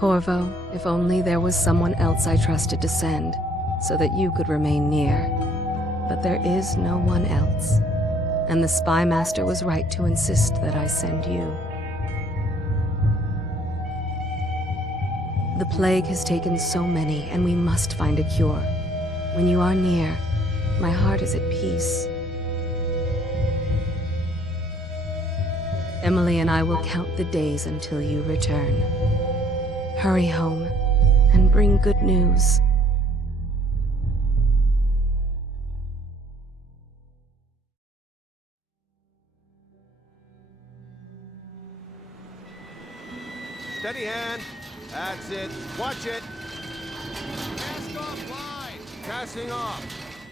Corvo, if only there was someone else I trusted to send, so that you could remain near. But there is no one else, and the Spy Master was right to insist that I send you. The plague has taken so many, and we must find a cure. When you are near, my heart is at peace. Emily and I will count the days until you return. Hurry home, and bring good news. Steady hand. That's it. Watch it. Cast off line. Casting off.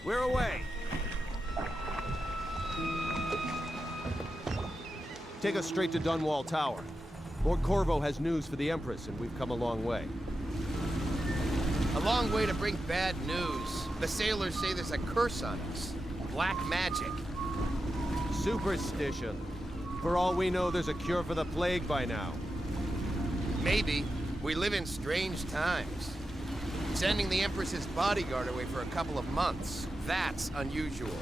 We're away. Take us straight to Dunwall Tower. Lord Corvo has news for the Empress, and we've come a long way. A long way to bring bad news. The sailors say there's a curse on us. Black magic. Superstition. For all we know, there's a cure for the plague by now. Maybe. We live in strange times. Sending the Empress's bodyguard away for a couple of months. That's unusual.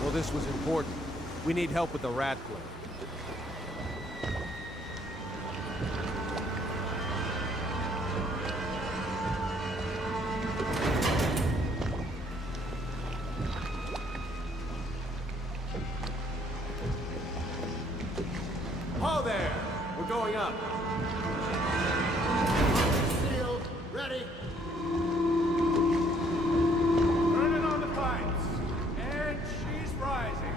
Well, this was important. We need help with the rat plague. Ho there! We're going up. Sealed. Ready. Turning on the pipes. And she's rising.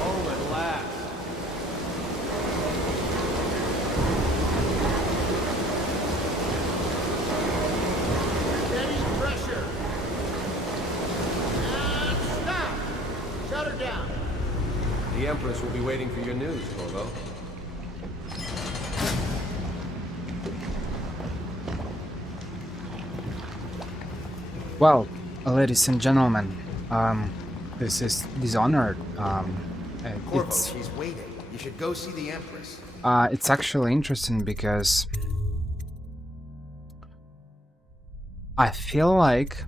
Home at last. Steady pressure. And stop. Shut her down. The Empress will be waiting for your news, Corvo. Well, ladies and gentlemen, this is Dishonored. Corvo, she's waiting. You should go see the Empress. It's actually interesting because I feel like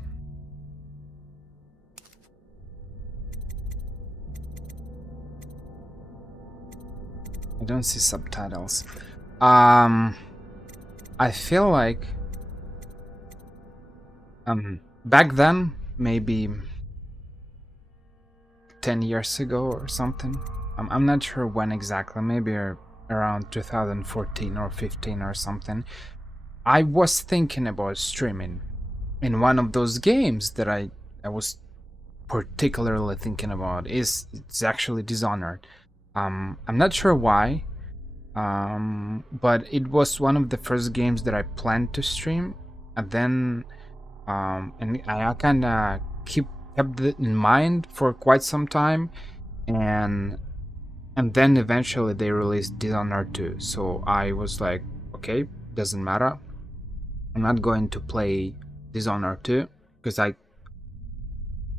I don't see subtitles. I feel like back then, maybe 10 years ago or something. I'm not sure when exactly, maybe around 2014 or 15 or something. I was thinking about streaming in one of those games that I was particularly thinking about. It's actually Dishonored. I'm not sure why, but it was one of the first games that I planned to stream, and then and I kind of kept it in mind for quite some time, and then eventually they released Dishonored 2. So I was like, okay, doesn't matter. I'm not going to play Dishonored 2 because I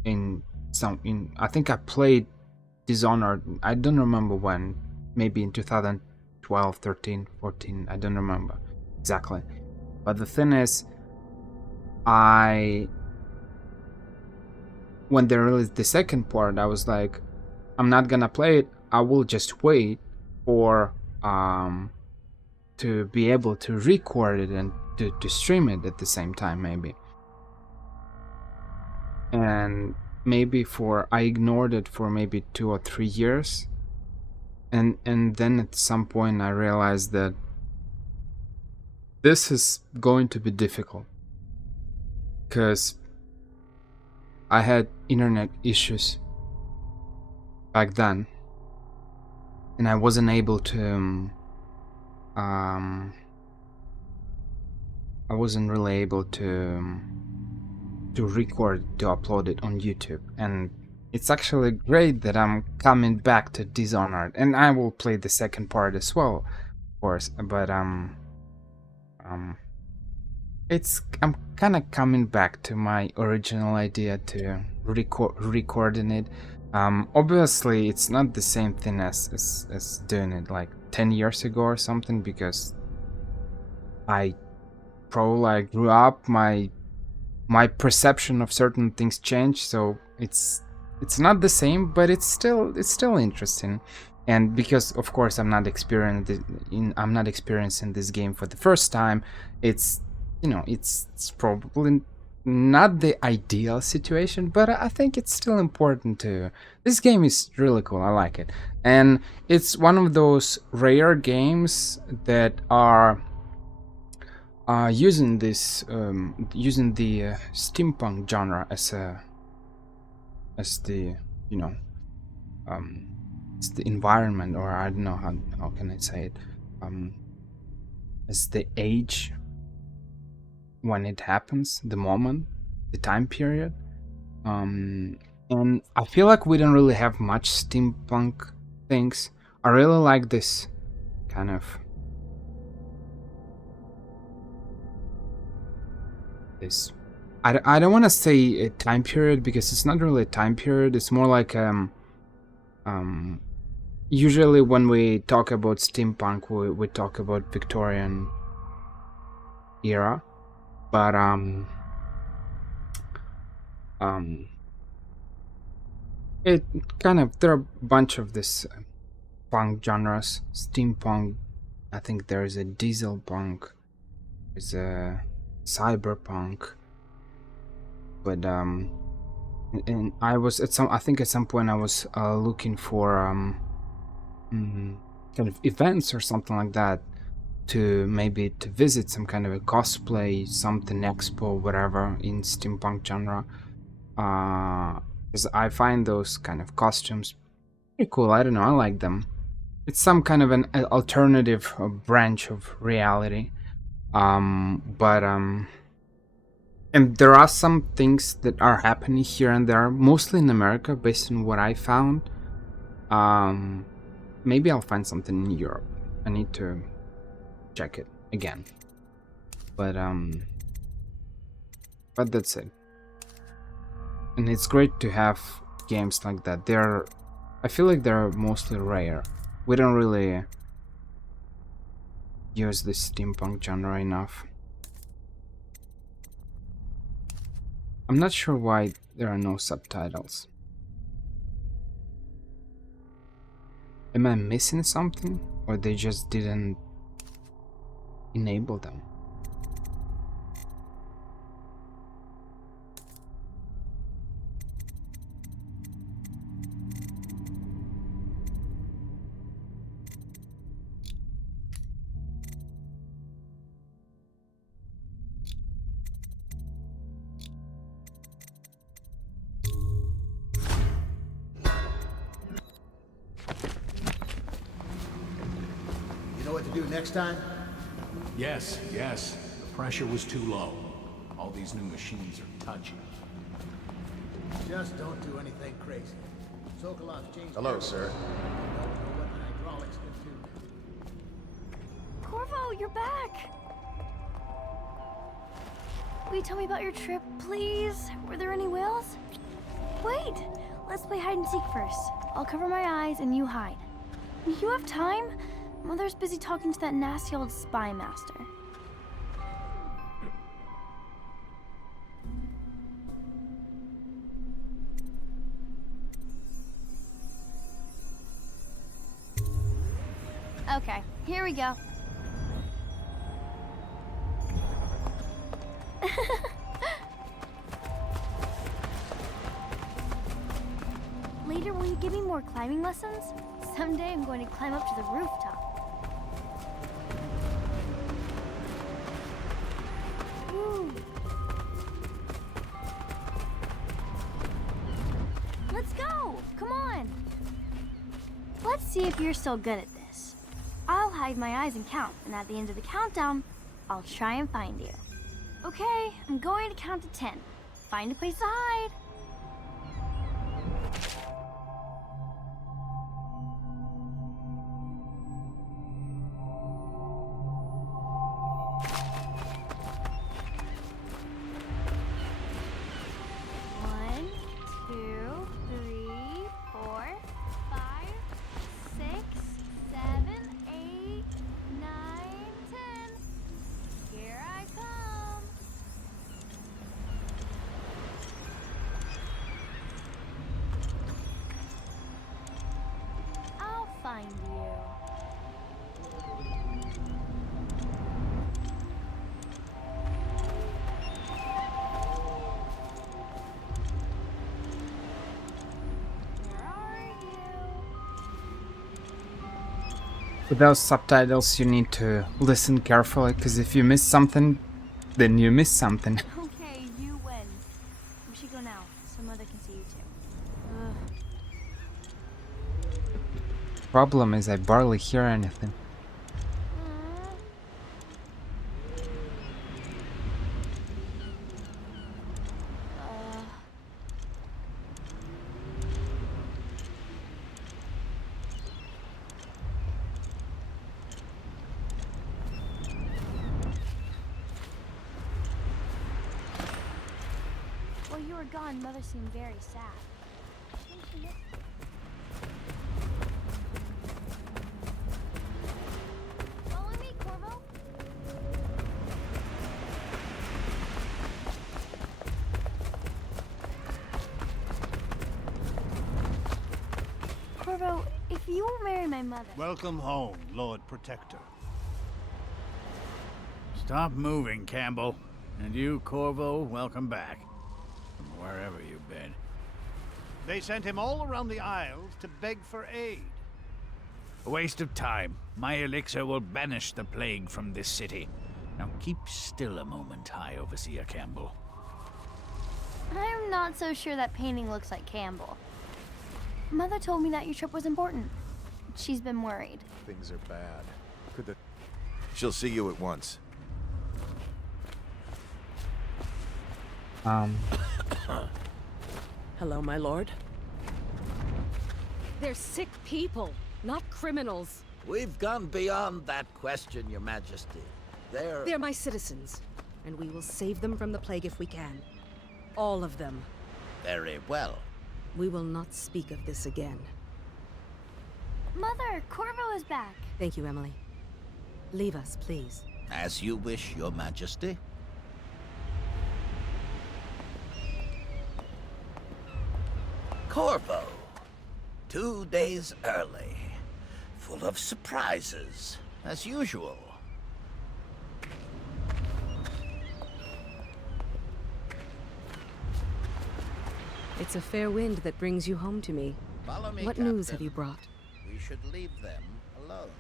think I played Dishonored, I don't remember when, maybe in 2012, 13, 14, I don't remember exactly. But the thing is, when they released the second part, I was like, I'm not gonna play it, I will just wait for to be able to record it and to stream it at the same time, maybe. And maybe I ignored it for maybe 2 or 3 years, and then at some point I realized that this is going to be difficult because I had internet issues back then, and I wasn't able to I wasn't really able to record, to upload it on YouTube. And it's actually great that I'm coming back to Dishonored, and I will play the second part as well, of course. But I'm kind of coming back to my original idea to recording it Obviously, it's not the same thing as doing it like 10 years ago or something, because I probably like, grew up, my perception of certain things changed, so it's not the same, but it's still interesting. And because of course I'm not experiencing this game for the first time, it's it's probably not the ideal situation, but I think it's still important to. This game is really cool. I like it, and it's one of those rare games that are using the steampunk genre as the it's the environment, or I don't know how can I say it, as the age when it happens, the moment, the time period. And I feel like we don't really have much steampunk things. I really like this kind of this. I don't want to say a time period, because it's not really a time period. It's more like usually when we talk about steampunk, we talk about Victorian era, but it kind of, there are a bunch of this punk genres. Steampunk, I think there's a diesel punk, there's a cyberpunk, but and I was at some point I was looking for kind of events or something like that, to visit some kind of a cosplay, something, expo, whatever, in steampunk genre, because I find those kind of costumes pretty cool. I don't know, I like them. It's some kind of an alternative branch of reality, and there are some things that are happening here and there, mostly in America, based on what I found. Maybe I'll find something in Europe. I need to check it again. But that's it. And it's great to have games like that. I feel like they're mostly rare. We don't really use the steampunk genre enough. I'm not sure why there are no subtitles. Am I missing something, or they just didn't enable them? What to do next time? Yes. The pressure was too low. All these new machines are touchy. Just don't do anything crazy. Sokolov's changed. Hello, sir. Don't know what the hydraulics can do. Corvo, you're back! Will you tell me about your trip, please? Were there any whales? Wait! Let's play hide and seek first. I'll cover my eyes and you hide. You have time? Mother's busy talking to that nasty old spy master. Okay, here we go. Later, will you give me more climbing lessons? Someday I'm going to climb up to the rooftop. Ooh. Let's go! Come on! Let's see if you're still good at this. I'll hide my eyes and count, and at the end of the countdown, I'll try and find you. Okay, I'm going to count to 10. Find a place to hide. With those subtitles, you need to listen carefully, because if you miss something, then you miss something. Okay, you win. We should go now, so Mother can see you too. Problem is, I barely hear anything. While you were gone, Mother seemed very sad. I think she missed you. Follow me, Corvo. Corvo, if you will marry my mother... Welcome home, Lord Protector. Stop moving, Campbell. And you, Corvo, welcome back. From wherever you've been. They sent him all around the Isles to beg for aid. A waste of time. My elixir will banish the plague from this city. Now keep still a moment, High Overseer Campbell. I'm not so sure that painting looks like Campbell. Mother told me that your trip was important. She's been worried. Things are bad. Could the... She'll see you at once. Hello, my lord. They're sick people, not criminals. We've gone beyond that question, Your Majesty. They're my citizens, and we will save them from the plague if we can. All of them. Very well. We will not speak of this again. Mother, Corvo is back. Thank you, Emily. Leave us, please. As you wish, Your Majesty. Corvo. 2 days early. Full of surprises, as usual. It's a fair wind that brings you home to me. Follow me, What Captain. news have you brought? We should leave them alone.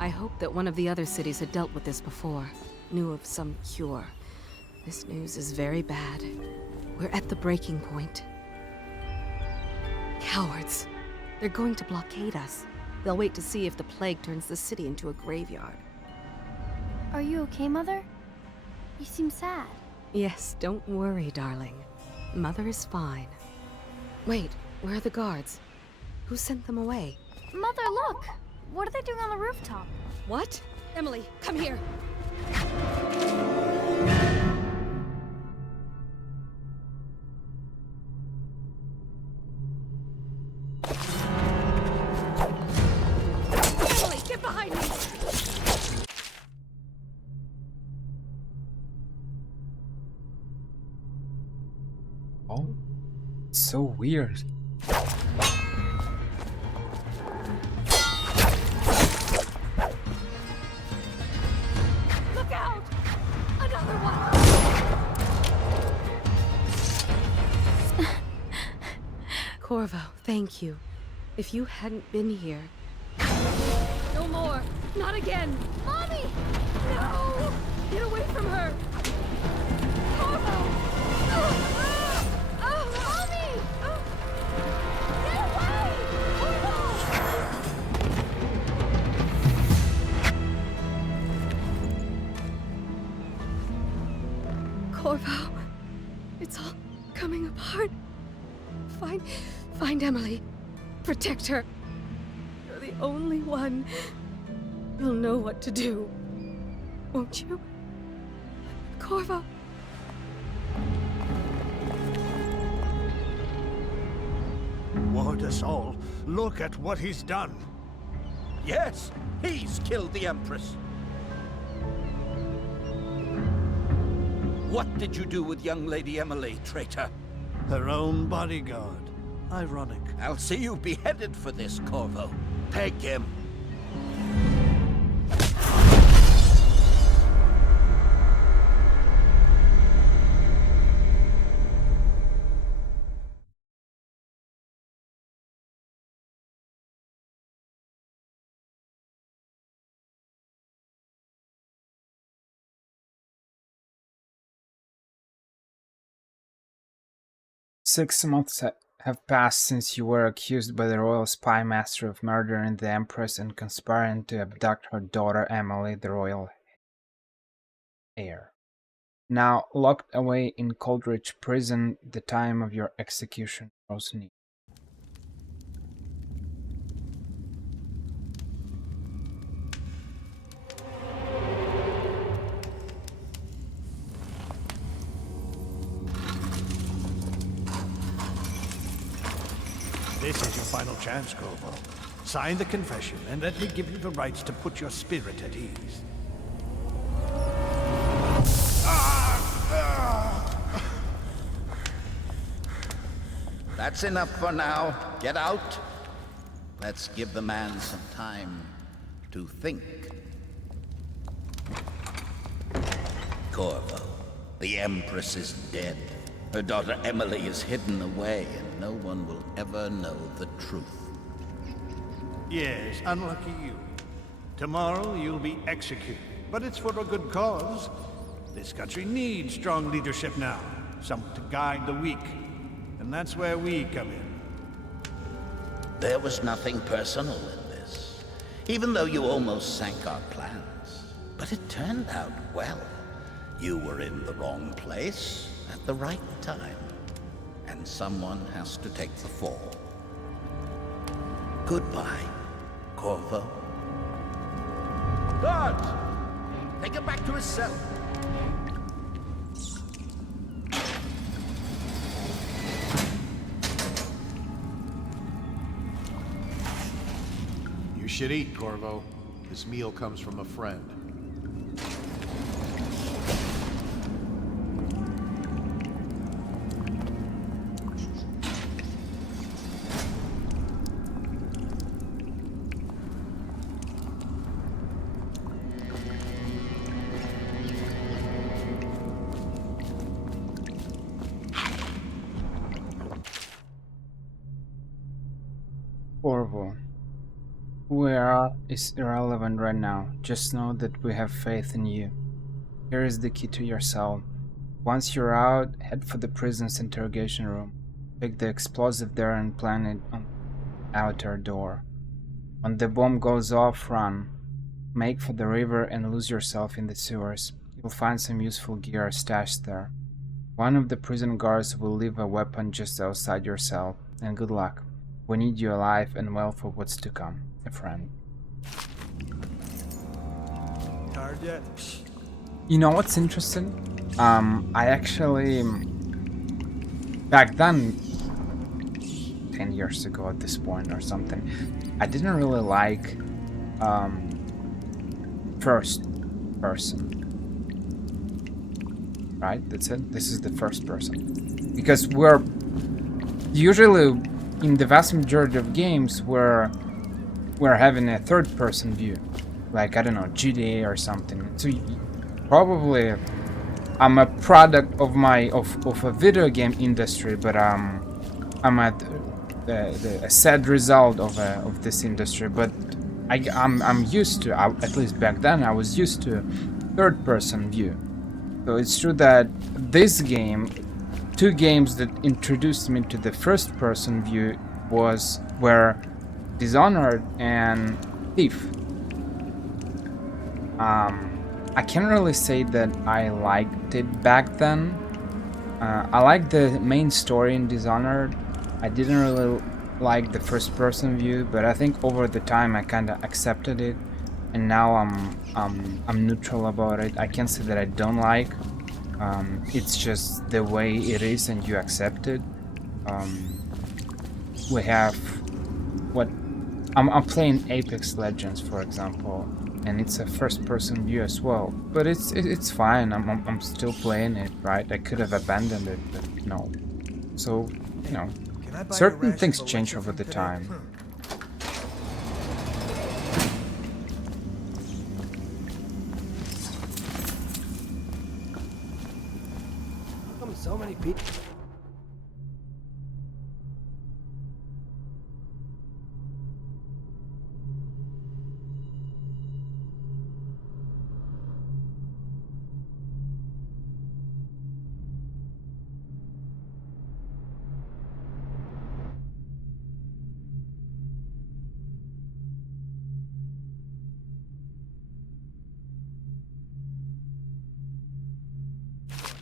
I hoped that one of the other cities had dealt with this before, knew of some cure. This news is very bad. We're at the breaking point. Cowards. They're going to blockade us. They'll wait to see if the plague turns the city into a graveyard. Are you okay, Mother? You seem sad. Yes, don't worry, darling. Mother is fine. Wait, where are the guards? Who sent them away? Mother, look! What are they doing on the rooftop? What? Emily, come here! Emily, get behind me! Oh, so weird. Look out! Another one! Corvo, thank you. If you hadn't been here... No more! Not again! Mommy! No! Get away from her! Corvo! Mommy! Get away! Corvo! Corvo, it's all coming apart. Find Emily. Protect her. You're the only one. You'll know what to do. Won't you? Corvo. Ward us all. Look at what he's done. Yes, he's killed the Empress. What did you do with young Lady Emily, traitor? Her own bodyguard. Ironic. I'll see you beheaded for this, Corvo. Peg him. 6 months have passed since you were accused by the royal spy master of murdering the Empress and conspiring to abduct her daughter Emily, the royal heir. Now locked away in Coldridge Prison, the time of your execution draws near. This is your final chance, Corvo. Sign the confession, and let me give you the rights to put your spirit at ease. That's enough for now. Get out. Let's give the man some time to think. Corvo, the Empress is dead. Her daughter Emily is hidden away, and no one will ever know the truth. Yes, unlucky you. Tomorrow you'll be executed, but it's for a good cause. This country needs strong leadership now, someone to guide the weak. And that's where we come in. There was nothing personal in this, even though you almost sank our plans. But it turned out well. You were in the wrong place at the right time, and someone has to take the fall. Goodbye, Corvo. Guards! Take him back to his cell. You should eat, Corvo. This meal comes from a friend. Corvo. Who we are is irrelevant right now. Just know that we have faith in you. Here is the key to your cell. Once you're out, head for the prison's interrogation room. Pick the explosive there and plant it on the outer door. When the bomb goes off, run. Make for the river and lose yourself in the sewers. You'll find some useful gear stashed there. One of the prison guards will leave a weapon just outside your cell. And good luck. We need you alive and well for what's to come. A friend. Tired yet? You know what's interesting? I actually back then, 10 years ago at this point or something, I didn't really like first person. Right? That's it. This is the first person. Because we're usually in the vast majority of games we're having a third person view, like I don't know, GTA or something. So probably I'm a product of a video game industry, but I'm at a sad result of this industry. But I'm used to, at least back then I was used to third person view. So it's true that this game, two games that introduced me to the first person view were Dishonored and Thief. I can't really say that I liked it back then. I liked the main story in Dishonored. I didn't really like the first person view, but I think over the time I kind of accepted it, and now I'm neutral about it. I can't say that I don't like. It's just the way it is, and you accept it. We have what I'm playing Apex Legends, for example, and it's a first-person view as well. But it's fine. I'm still playing it, right? I could have abandoned it, but no. So you know, certain things change over the time. How come so many people?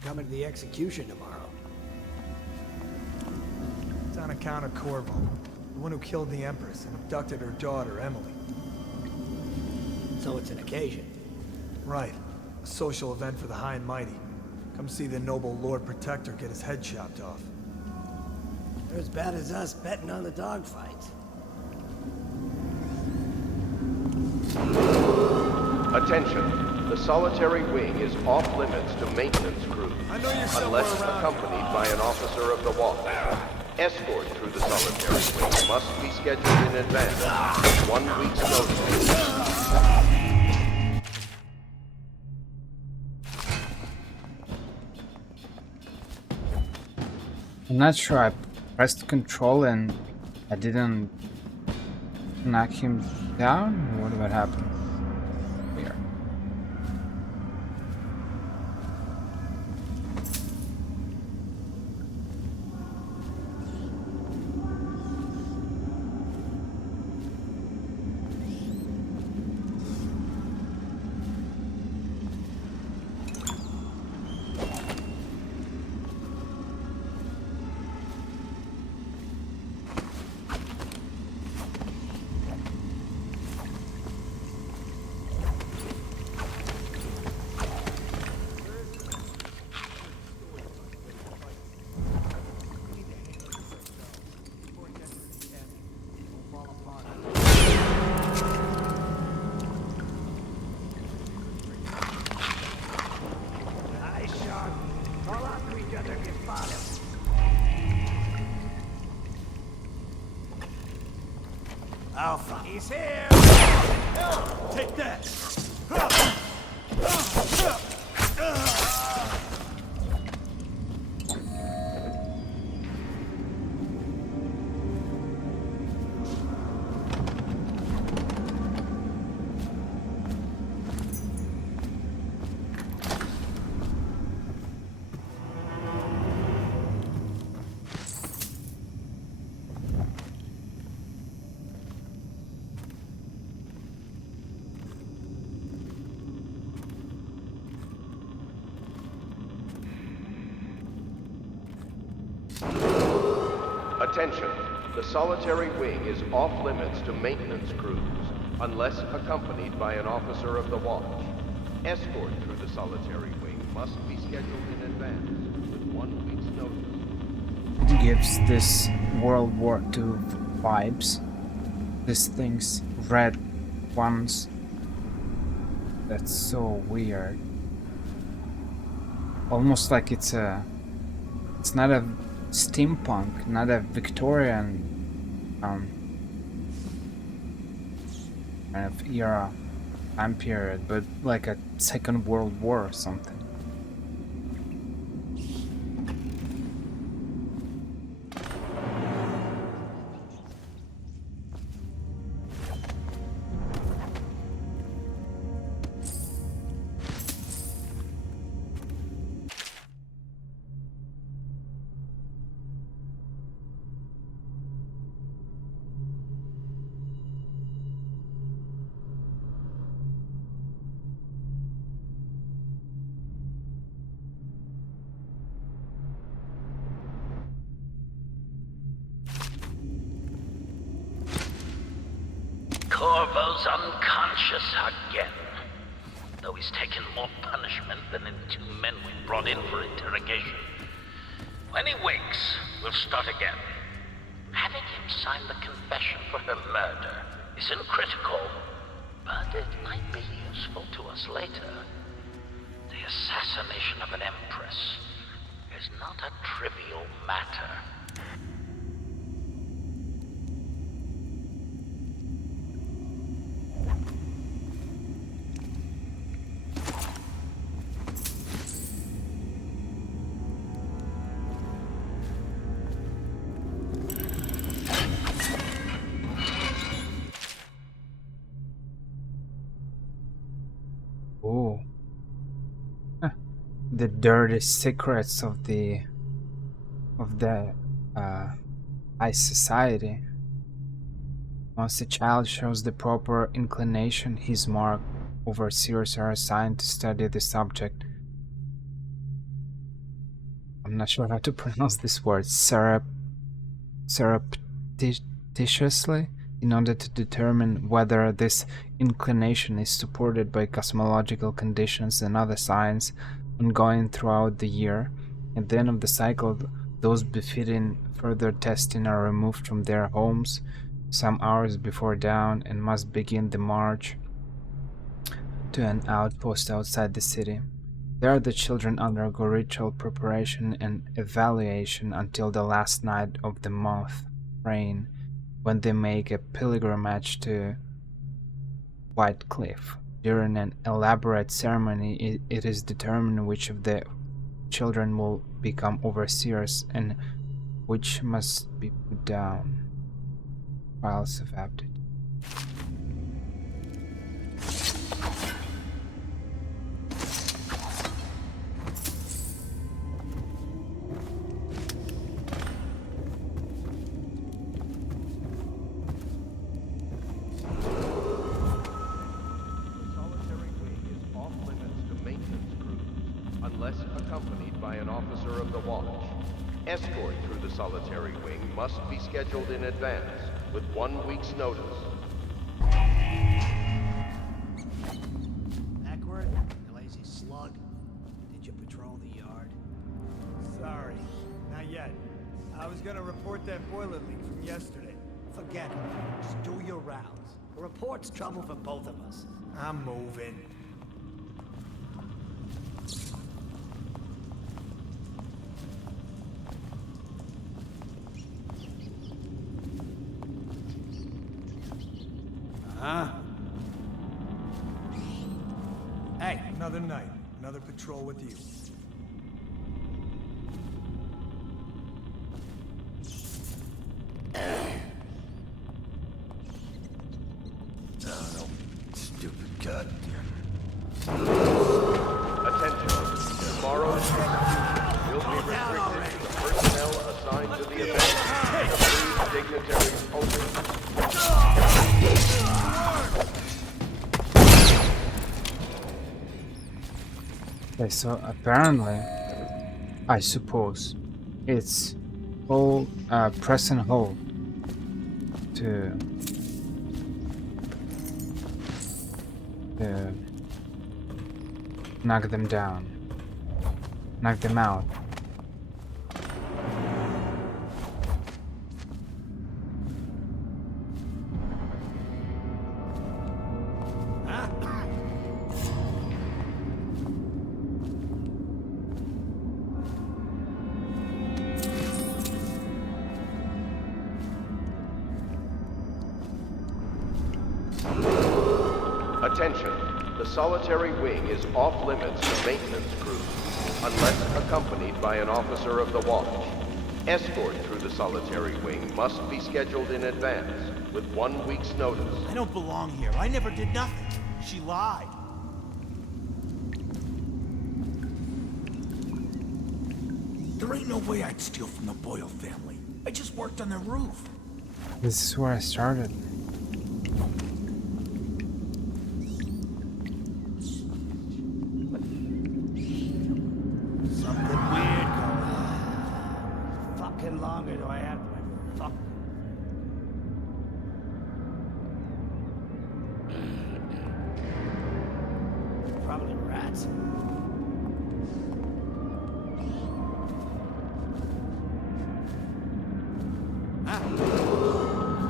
coming to the execution tomorrow. It's on account of Corvo, the one who killed the Empress and abducted her daughter, Emily. So it's an occasion. Right. A social event for the high and mighty. Come see the noble Lord Protector get his head chopped off. They're as bad as us betting on the dogfights. Attention. The solitary wing is off limits to maintenance crews. I know you're somewhere unless around accompanied by an officer of the watch. Escort through the solitary wing must be scheduled in advance. 1 week's notice. I'm not sure, I pressed control and I didn't knock him down? What would happen? Here. Alpha. He's here! Take that! Attention. The solitary wing is off limits to maintenance crews, unless accompanied by an officer of the watch. Escort through the solitary wing must be scheduled in advance, with 1 week's notice. It gives this World War II vibes. These things, red ones. That's so weird. Almost like it's not a steampunk, not a Victorian kind of era, time period, but like a Second World War or something. Corvo's unconscious again, though he's taken more punishment than the 2 men we brought in for interrogation. When he wakes, we'll start again. Having him sign the confession for her murder isn't critical, but it might be useful to us later. The assassination of an empress is not a trivial matter. Oh. The dirty secrets of the high society. Once a child shows the proper inclination, his mark overseers are assigned to study the subject. I'm not sure how to pronounce this word, surreptitiously, in order to determine whether this inclination is supported by cosmological conditions and other signs ongoing throughout the year. At the end of the cycle, those befitting further testing are removed from their homes some hours before dawn and must begin the march to an outpost outside the city. There the children undergo ritual preparation and evaluation until the last night of the month rain, when they make a pilgrimage to White Cliff. During an elaborate ceremony, it is determined which of the children will become overseers and which must be put down. Files of aptitude. Unless accompanied by an officer of the watch. Escort through the solitary wing must be scheduled in advance, with 1 week's notice. Backward, you lazy slug. Did you patrol the yard? Sorry, not yet. I was gonna report that boiler leak from yesterday. Forget it. Just do your rounds. A report's trouble for both of us. I'm moving. Huh? Hey. Another night, another patrol with you. Stupid goddamn. Attention. Tomorrow's execution will be restricted to the personnel assigned to the event. The three dignitaries only. Okay, so apparently, I suppose, it's all press and hold to knock them down, knock them out. Attention. The solitary wing is off limits to maintenance crews, unless accompanied by an officer of the watch. Escort through the solitary wing must be scheduled in advance, with 1 week's notice. I don't belong here. I never did nothing. She lied. There ain't no way I'd steal from the Boyle family. I just worked on their roof. This is where I started. Longer do I have to fuck? Probably rats.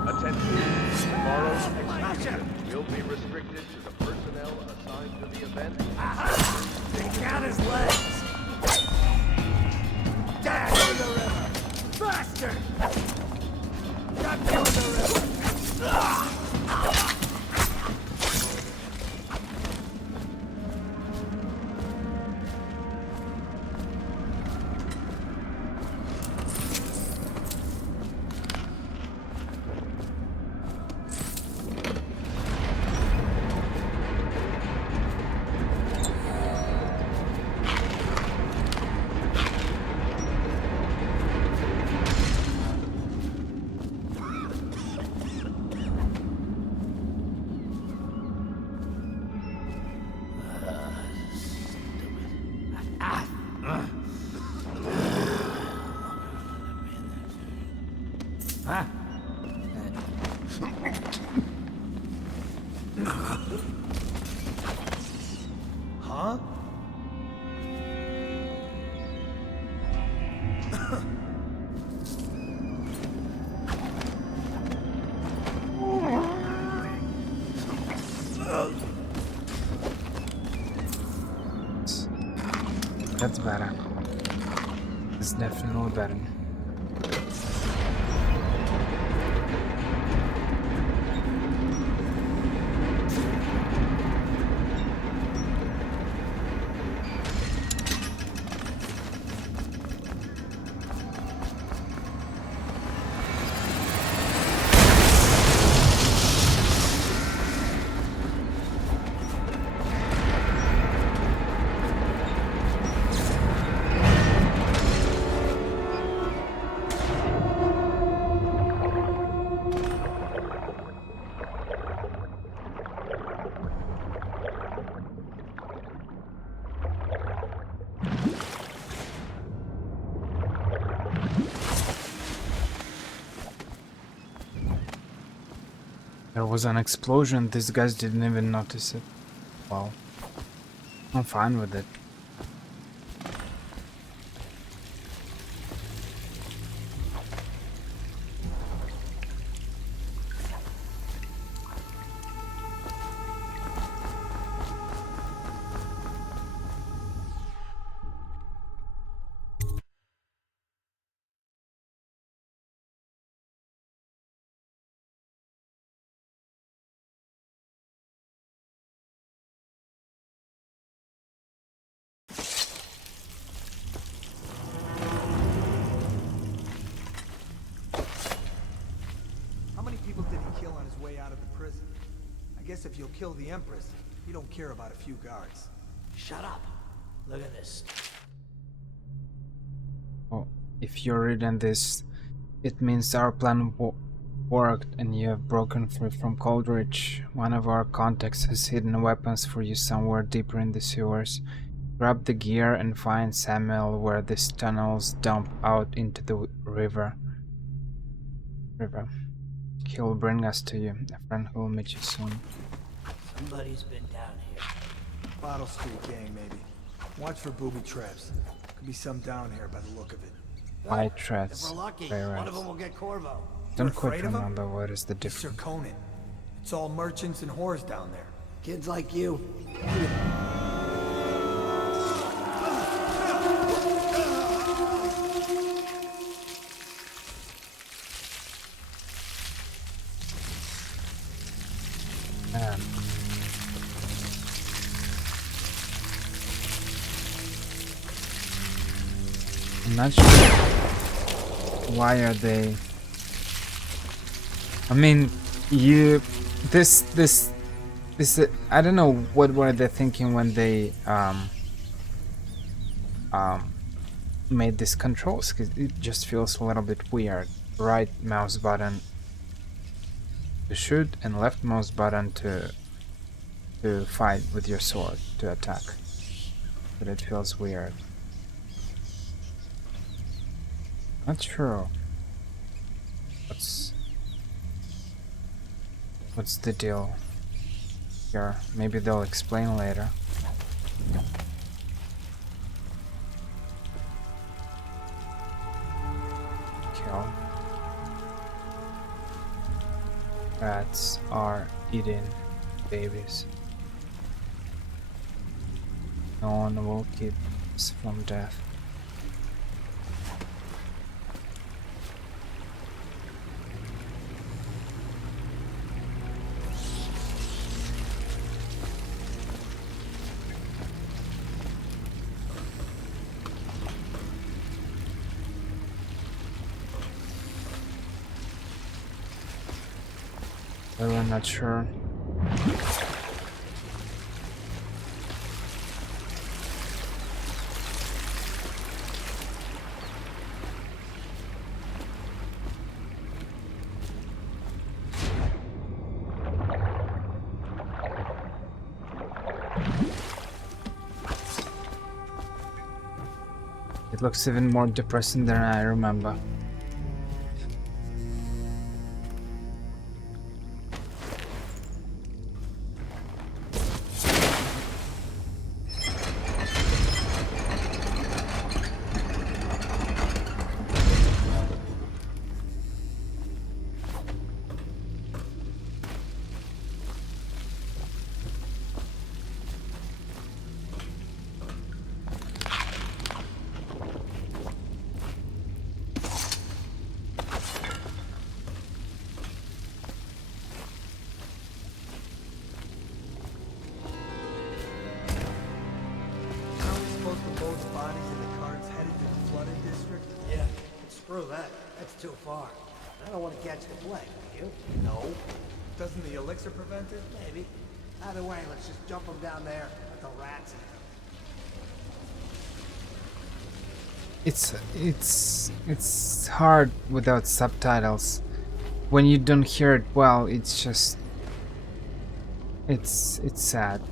Attention. Tomorrow's execution will be restricted to the personnel assigned to the event. Take out his legs. Dash to the river. Faster! Got you in the river! Huh? Huh? That's better. It's definitely better. There was an explosion, these guys didn't even notice it. Well, I'm fine with it. How many people did he kill on his way out of the prison? I guess if you'll kill the Empress, you don't care about a few guards. Shut up. Look at this. Oh, if you're reading this, it means our plan worked and you have broken free from Coldridge. One of our contacts has hidden weapons for you somewhere deeper in the sewers. Grab the gear and find Samuel where these tunnels dump out into the river. He'll bring us to you. A friend who will meet you soon. Somebody's been down here. Bottle Street gang, maybe. Watch for booby traps. Could be some down here by the look of it. White threads. If we're lucky, Very one right. of them will get Corvo. Don't You're quite afraid of him? remember what is the Sir difference. Conan. It's all merchants and whores down there. Kids like you. Man. I'm not sure why are they. I mean, this I don't know what were they thinking when they made these controls, because it just feels a little bit weird. Right mouse button to shoot and left mouse button to fight with your sword to attack, but it feels weird. Not sure what's the deal here. Maybe they'll explain later. Kill. Rats are eating babies. No one will keep us from death. Well, I'm not sure. It looks even more depressing than I remember. Screw that. That's too far. I don't want to catch the plague, do you? No. Doesn't the elixir prevent it? Maybe. Either way, let's just jump them down there. Let the rats in. It's hard without subtitles. When you don't hear it well, it's just it's sad.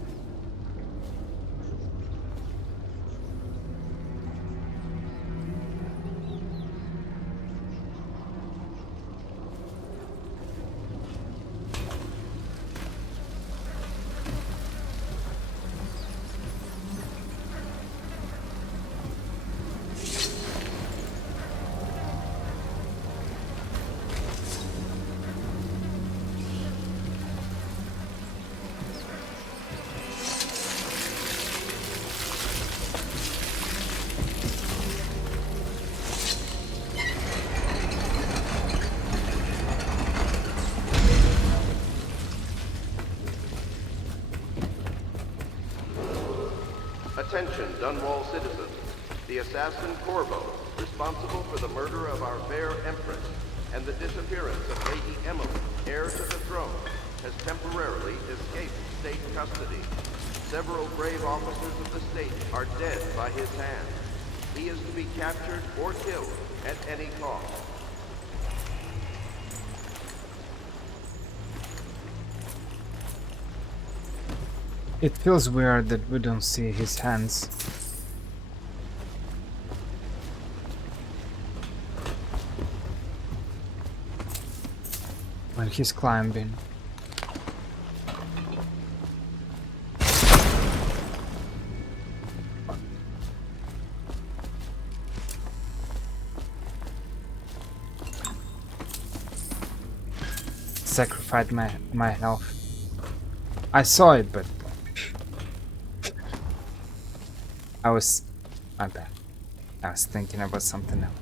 Attention, Dunwall citizens. The assassin Corvo, responsible for the murder of our fair Empress and the disappearance of Lady Emily, heir to the throne, has temporarily escaped state custody. Several brave officers of the state are dead by his hand. He is to be captured or killed at any cost. It feels weird that we don't see his hands. When he's climbing. Sacrificed my health. I saw it, but my bad. I was thinking about something else.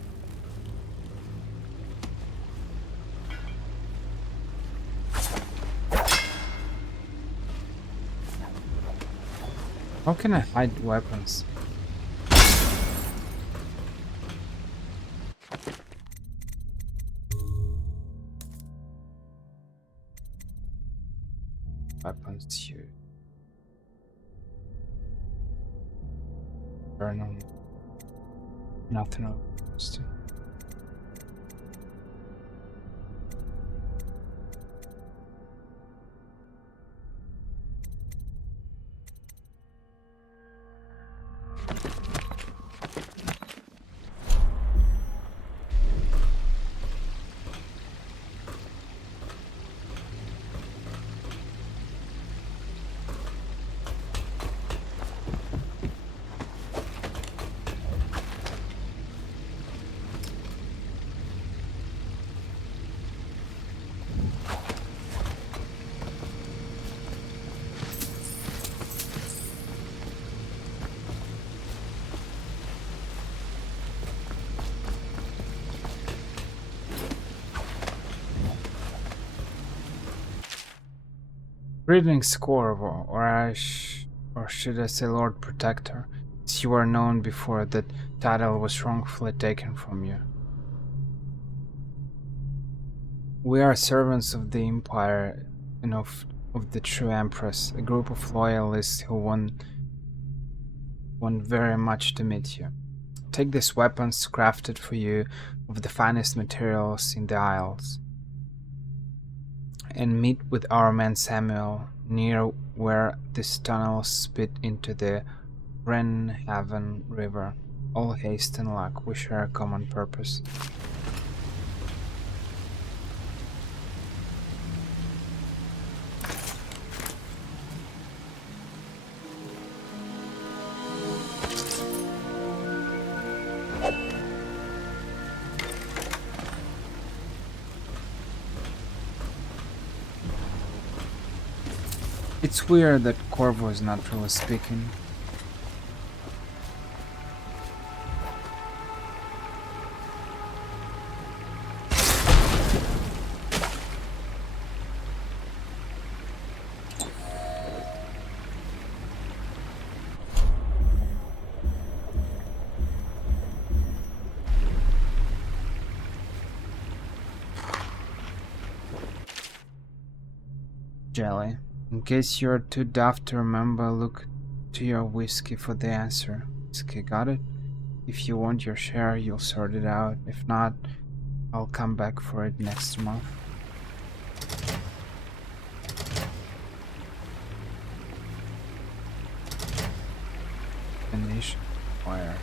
How can I hide weapons? Weapons here. Burn on. Nothing else. Greetings, Corvo, or should I say Lord Protector, as you are known before that title was wrongfully taken from you. We are servants of the Empire and of the true Empress, a group of loyalists who want very much to meet you. Take these weapons crafted for you of the finest materials in the Isles, and meet with our man Samuel near where these tunnels spit into the Wrenhaven River. All haste and luck, we share a common purpose. It's weird that Corvo is not really speaking. jelly. In case you're too daft to remember, look to your whiskey for the answer. Whiskey, got it? If you want your share, you'll sort it out. If not, I'll come back for it next month. Finish fire.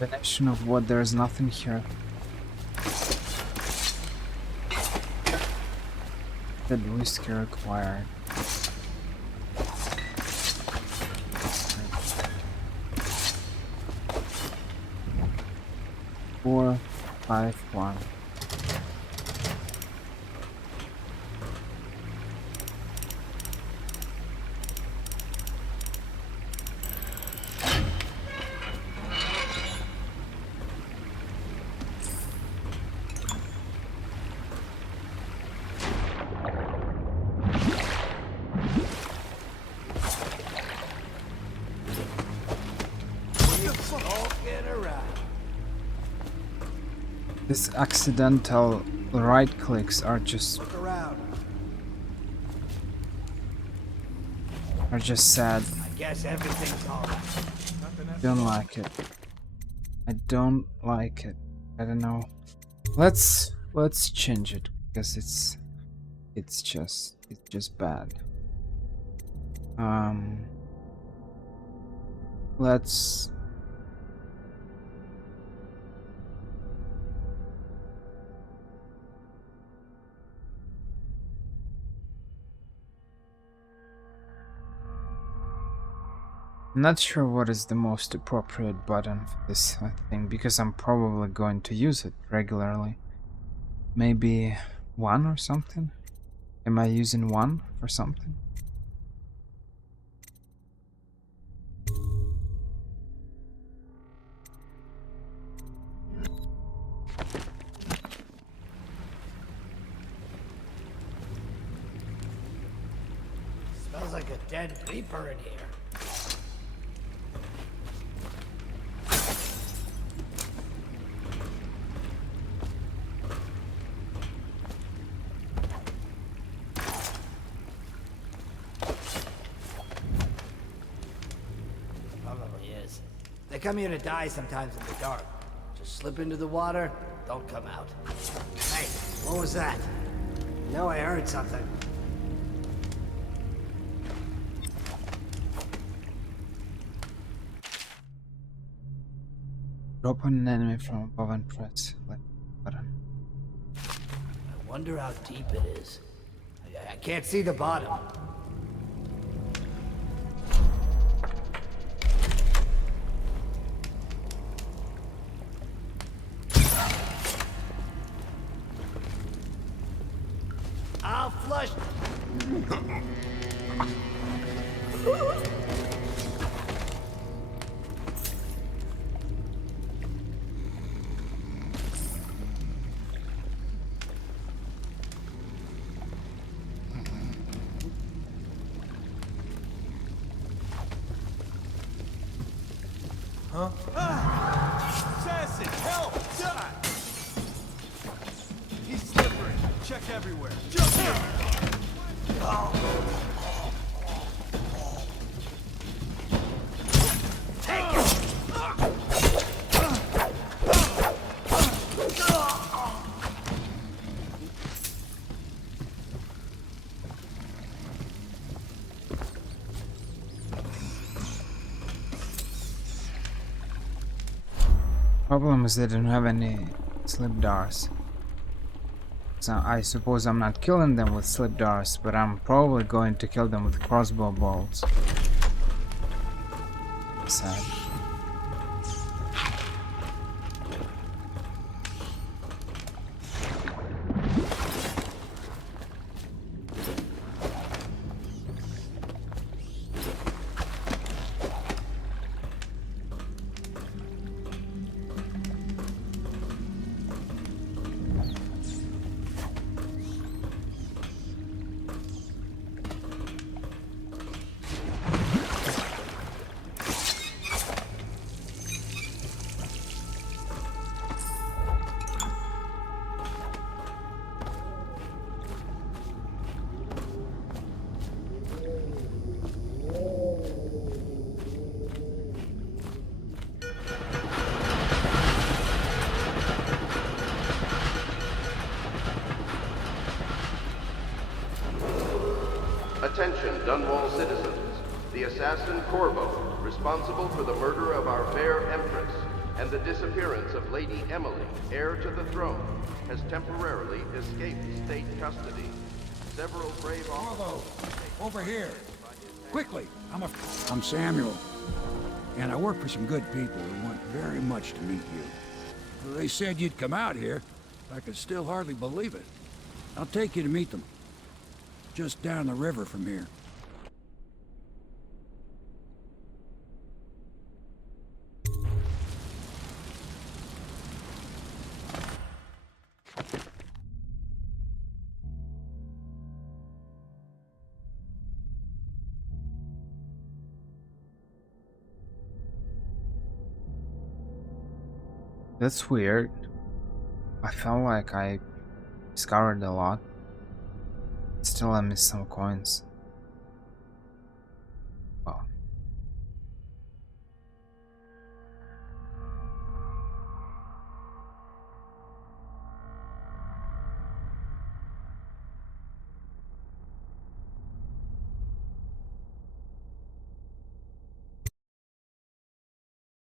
Combination of what? There's nothing here. That whiskey required. 4, 5, 1. This accidental right clicks are just sad. I guess everything's all right. Don't like it. I don't like it. I don't know. Let's change it because it's just bad. Let's I'm not sure what is the most appropriate button for this thing because I'm probably going to use it regularly. Maybe 1 or something? Am I using 1 for something? Smells like a dead reaper in here. They come here to die sometimes in the dark. Just slip into the water, don't come out. Hey, what was that? You know I heard something. Drop on an enemy from above and press left button. I wonder how deep it is. I can't see the bottom. I'll flush. Huh? Sassy, help! Die! He's slippery. Check everywhere. Jump in! Problem is they don't have any slip dars. So I suppose I'm not killing them with slip dars, but I'm probably going to kill them with crossbow bolts. Sad. Attention, Dunwall citizens. The assassin Corvo, responsible for the murder of our fair Empress and the disappearance of Lady Emily, heir to the throne, has temporarily escaped state custody. Several brave Corvo, over here. Quickly, I'm Samuel. And I work for some good people who want very much to meet you. They said you'd come out here. I can still hardly believe it. I'll take you to meet them. Just down the river from here. That's weird. I felt like I discovered a lot. Still, I missed some coins. Wow.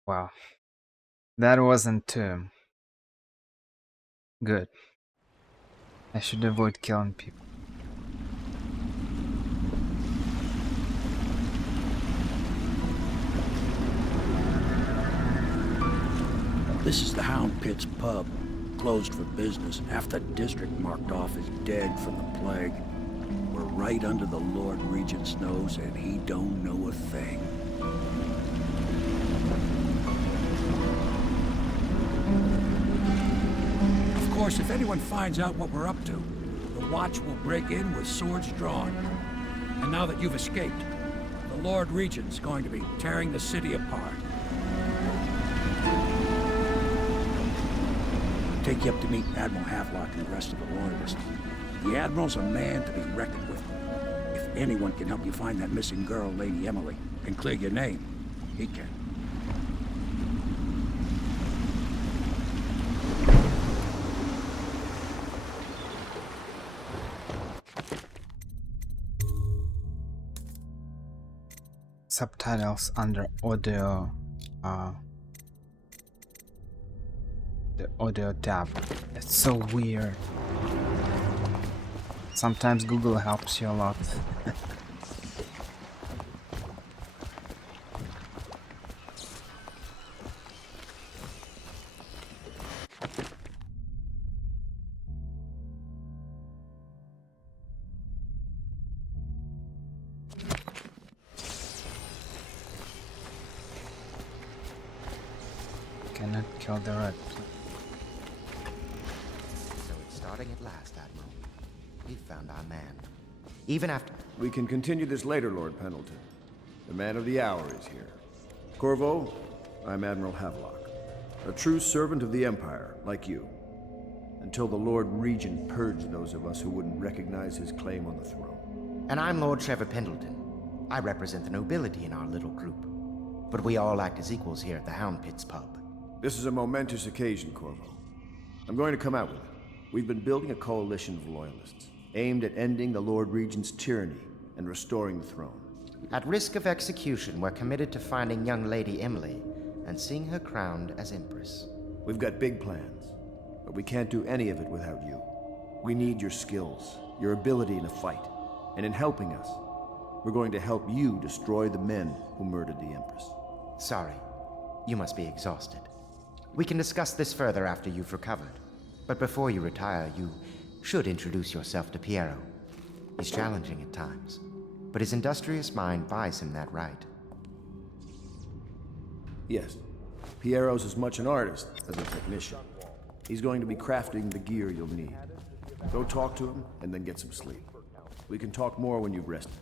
Wow. That wasn't too good. I should avoid killing people. This is the Hound Pits Pub. Closed for business. Half the district marked off as dead from the plague. We're right under the Lord Regent's nose, and he don't know a thing. Of course, if anyone finds out what we're up to, the Watch will break in with swords drawn. And now that you've escaped, the Lord Regent's going to be tearing the city apart. Take you up to meet Admiral Havelock and the rest of the Loyalists. The Admiral's a man to be reckoned with. If anyone can help you find that missing girl, Lady Emily, and clear your name, he can. Subtitles under audio. The audio tab. It's so weird. Sometimes Google helps you a lot. Cannot kill the rat. Starting at last, Admiral. We've found our man. Even after... We can continue this later, Lord Pendleton. The man of the hour is here. Corvo, I'm Admiral Havelock. A true servant of the Empire, like you. Until the Lord Regent purged those of us who wouldn't recognize his claim on the throne. And I'm Lord Trevor Pendleton. I represent the nobility in our little group. But we all act as equals here at the Hound Pits Pub. This is a momentous occasion, Corvo. I'm going to come out with it. We've been building a coalition of loyalists, aimed at ending the Lord Regent's tyranny and restoring the throne. At risk of execution, we're committed to finding young Lady Emily and seeing her crowned as Empress. We've got big plans, but we can't do any of it without you. We need your skills, your ability in a fight, and in helping us, we're going to help you destroy the men who murdered the Empress. Sorry, you must be exhausted. We can discuss this further after you've recovered. But before you retire, you should introduce yourself to Piero. He's challenging at times, but his industrious mind buys him that right. Yes, Piero's as much an artist as a technician. He's going to be crafting the gear you'll need. Go talk to him, and then get some sleep. We can talk more when you've rested.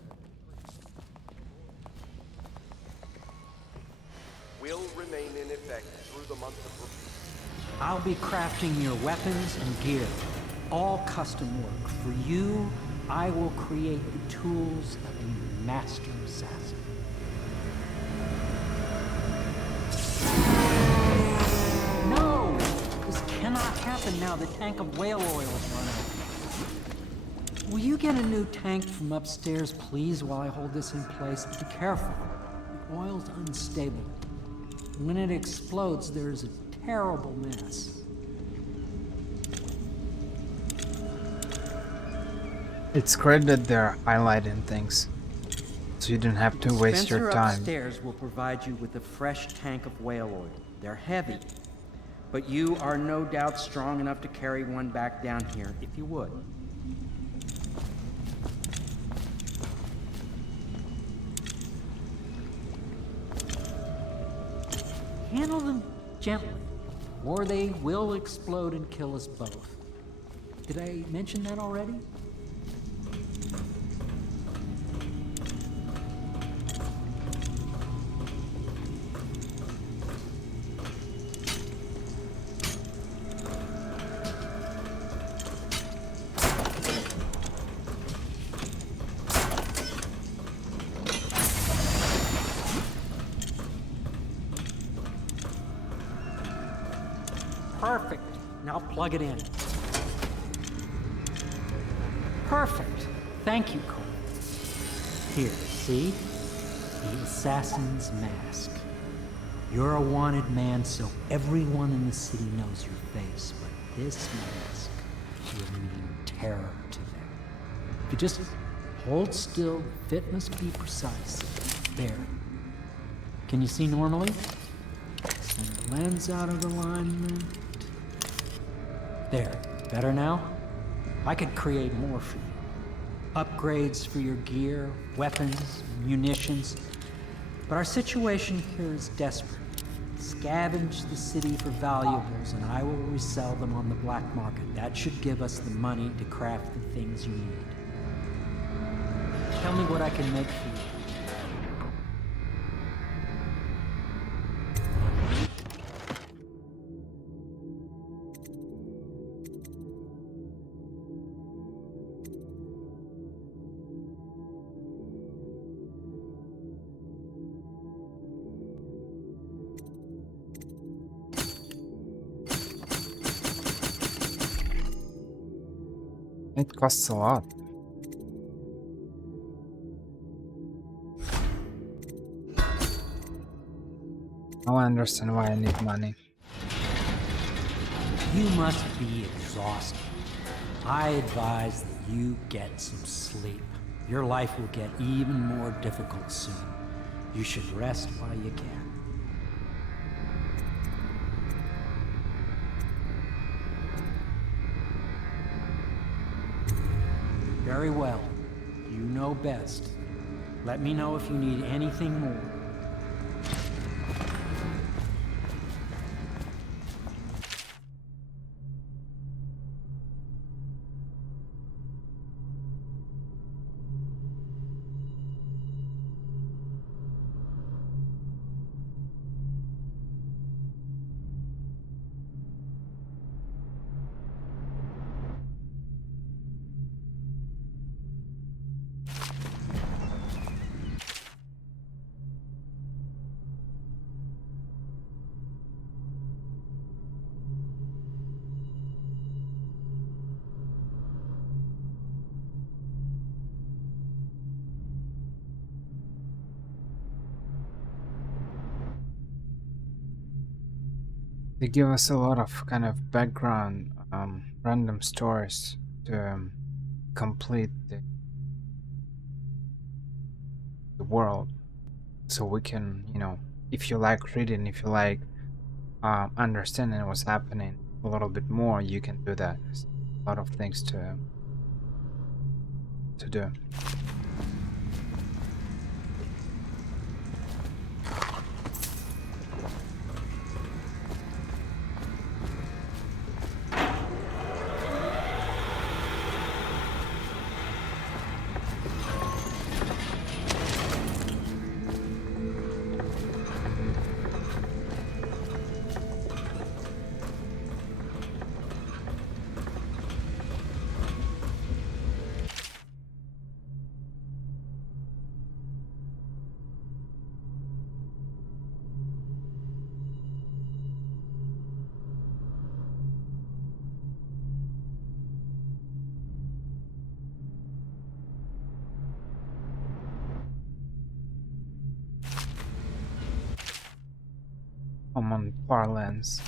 Will remain in effect through the month of... I'll be crafting your weapons and gear. All custom work. For you, I will create the tools of a master assassin. No! This cannot happen now. The tank of whale oil is run out. will you get a new tank from upstairs, please, while I hold this in place? Be careful. The oil's unstable. When it explodes, there's a terrible mess. It's great that they're highlighting things, so you don't have to waste your time. Spencer upstairs will provide you with a fresh tank of whale oil. They're heavy, but you are no doubt strong enough to carry one back down here, if you would. Handle them gently, or they will explode and kill us both. Did I mention that already? Perfect. Now plug it in. Perfect. Thank you, Cole. Here, see? The assassin's mask. You're a wanted man, so everyone in the city knows your face, but this mask will mean terror to them. If you just hold still, the fit must be precise. There. Can you see normally? Center lens out of alignment. There. Better now? I could create more for you. Upgrades for your gear, weapons, munitions. But our situation here is desperate. Scavenge the city for valuables, and I will resell them on the black market. That should give us the money to craft the things you need. Tell me what I can make for you. It costs a lot. Now I understand why I need money. You must be exhausted. I advise that you get some sleep. Your life will get even more difficult soon. You should rest while you can. Very well. You know best. Let me know if you need anything more. They give us a lot of kind of background, random stories to complete the world, so we can, you know, if you like reading, if you like understanding what's happening a little bit more, you can do that. There's a lot of things to do. common parlance.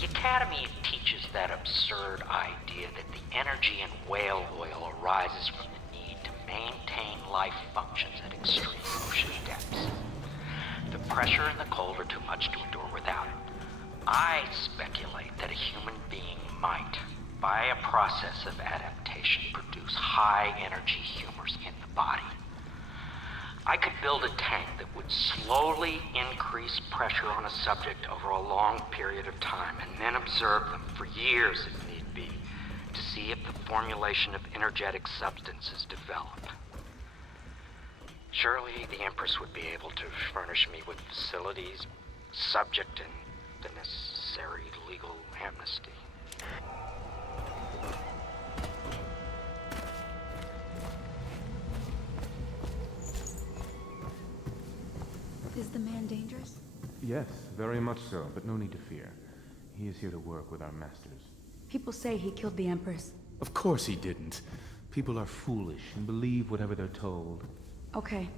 The Academy teaches that absurd idea that the energy in whale oil arises from the need to maintain life functions at extreme ocean depths. The pressure and the cold are too much to endure without it. I speculate that a human being might, by a process of adaptation, produce high-energy humors in the body. I could build a tank that would slowly increase pressure on a subject over a long period of time and then observe them for years if need be to see if the formulation of energetic substances developed. Surely the Empress would be able to furnish me with facilities subject and the necessary legal amnesty. Is the man dangerous? Yes, very much so, but no need to fear. He is here to work with our masters. People say he killed the Empress. Of course he didn't. People are foolish and believe whatever they're told. Okay.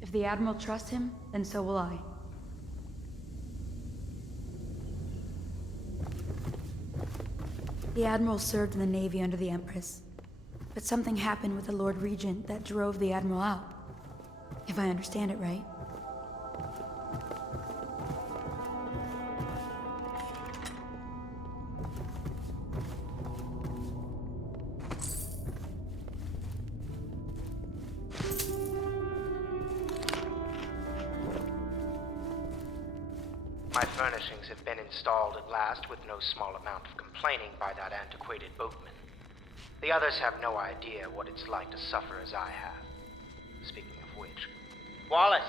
If the Admiral trusts him, then so will I. The Admiral served in the Navy under the Empress. But something happened with the Lord Regent that drove the Admiral out. If I understand it right. My furnishings have been installed at last with no small amount of complaining by that antiquated boatman. The others have no idea what it's like to suffer as I have. Speaking of which... Wallace!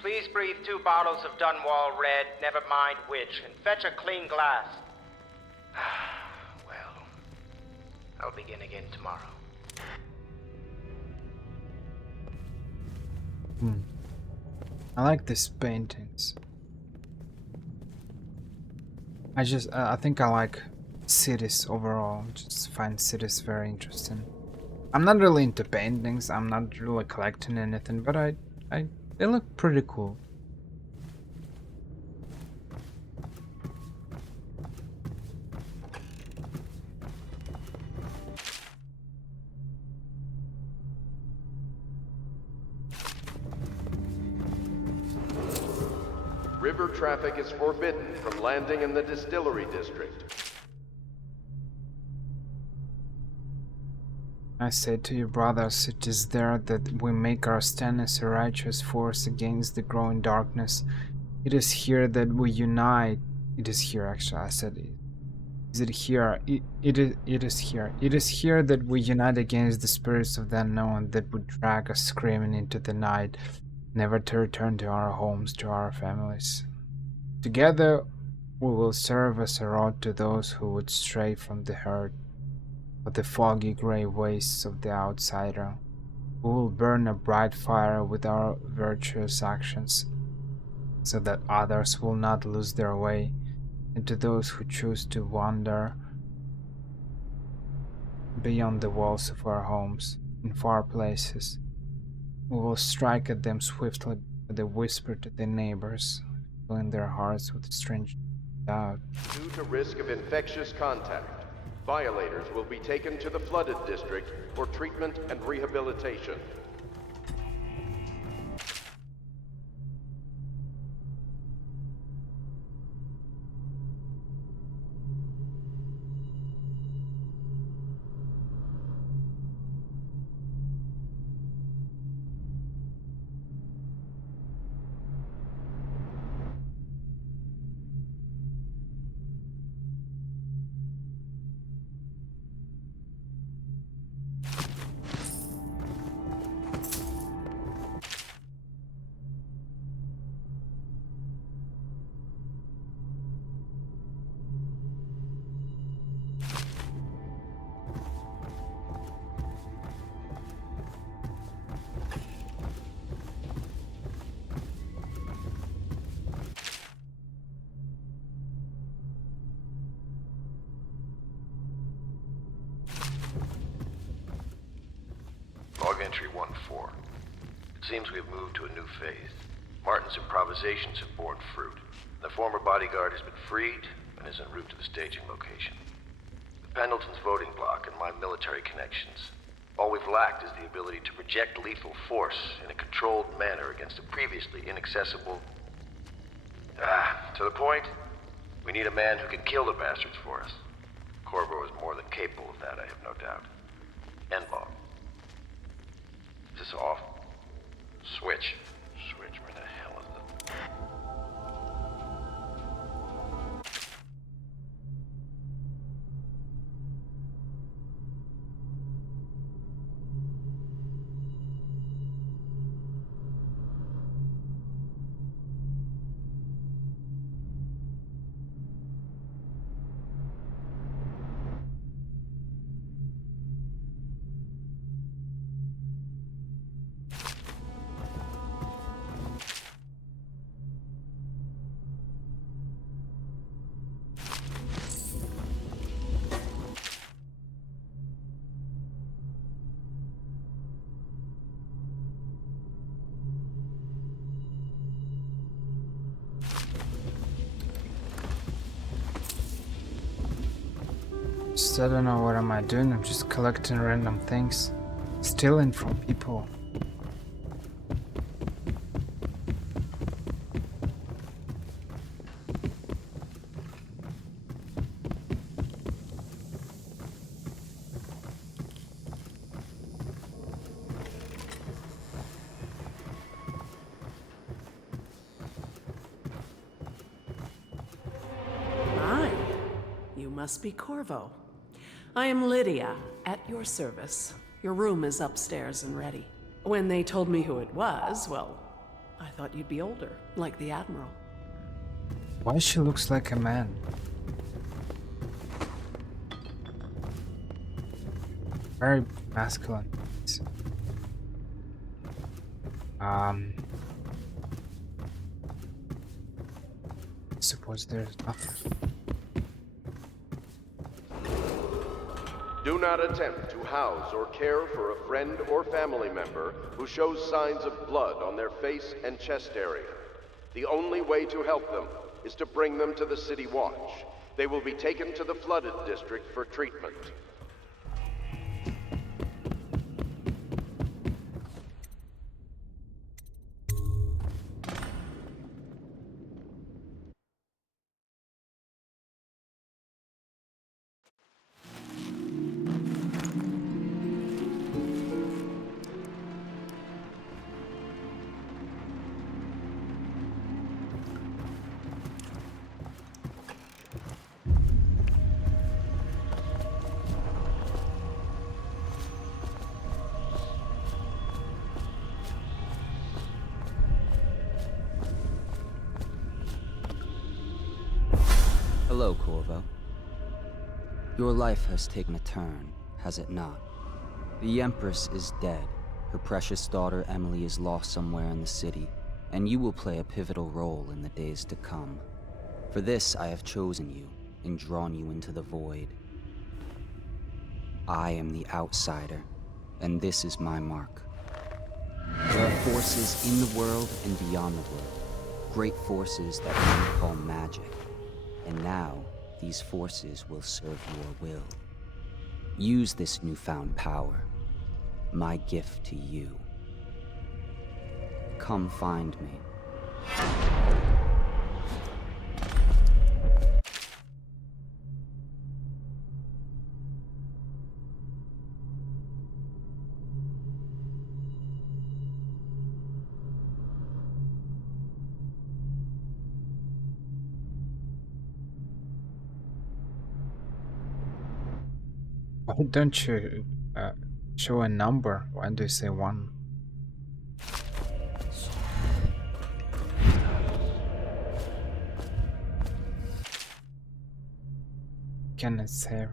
Please breathe 2 bottles of Dunwall Red, never mind which, and fetch a clean glass. Well, I'll begin again tomorrow. I like these paintings. I think I like cities overall. Just find cities very interesting. I'm not really into paintings. I'm not really collecting anything, but they look pretty cool. River traffic is forbidden from landing in the distillery district. I say to you, brothers, it is there that we make our stand as a righteous force against the growing darkness. It is here that we unite. It is here, actually, I said it. Is it here? It is here. It is here that we unite against the spirits of the unknown that would drag us screaming into the night, never to return to our homes, to our families. Together, we will serve as a rod to those who would stray from the herd of the foggy gray wastes of the outsider. We will burn a bright fire with our virtuous actions, so that others will not lose their way, and to those who choose to wander beyond the walls of our homes, in far places, we will strike at them swiftly with a whisper to their neighbors, filling their hearts with strange doubt. Due to risk of infectious contact, violators will be taken to the flooded district for treatment and rehabilitation. Entry 1-4. It seems we have moved to a new phase. Martin's improvisations have borne fruit. The former bodyguard has been freed and is en route to the staging location. The Pendleton's voting bloc and my military connections. All we've lacked is the ability to project lethal force in a controlled manner against a previously inaccessible... to the point, we need a man who can kill the bastards for us. Corvo is more than capable of that, I have no doubt. Endlong. Is this off? Switch. Switch, where the hell is the... I don't know what am I doing. I'm just collecting random things, stealing from people. My, you must be Corvo. I am Lydia, at your service. Your room is upstairs and ready. When they told me who it was, well, I thought you'd be older, like the Admiral. Why she looks like a man? Very masculine. Suppose there's nothing. Do not attempt to house or care for a friend or family member who shows signs of blood on their face and chest area. The only way to help them is to bring them to the City Watch. They will be taken to the flooded district for treatment. Hello, Corvo. Your life has taken a turn, has it not? The Empress is dead. Her precious daughter Emily is lost somewhere in the city, and you will play a pivotal role in the days to come. For this, I have chosen you and drawn you into the void. I am the outsider, and this is my mark. There are forces in the world and beyond the world, great forces that men call magic. And now, these forces will serve your will. Use this newfound power, my gift to you. Come find me. Why don't you show a number? Why do you say 1? Can it say?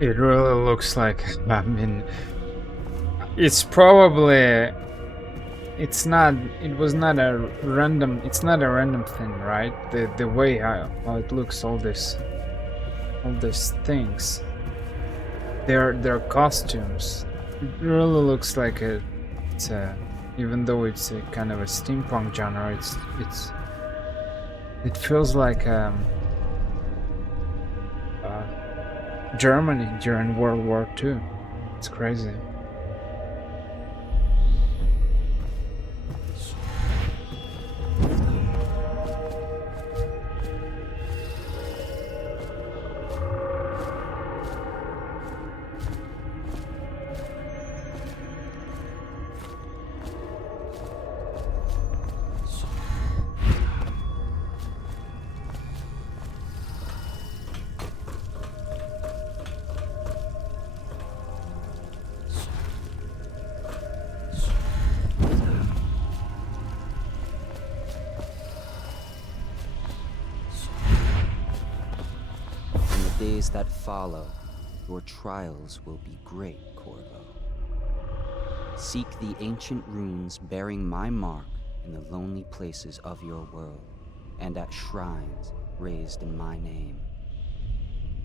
It really looks like, I mean, it's probably, it was not a random, it's not a random thing, right? The way how it looks, all these things, their costumes, it really looks like it's a, even though it's a kind of a steampunk genre, it feels like Germany during World War II. It's crazy. Days that follow, your trials will be great, Corvo. Seek the ancient runes bearing my mark in the lonely places of your world, and at shrines raised in my name.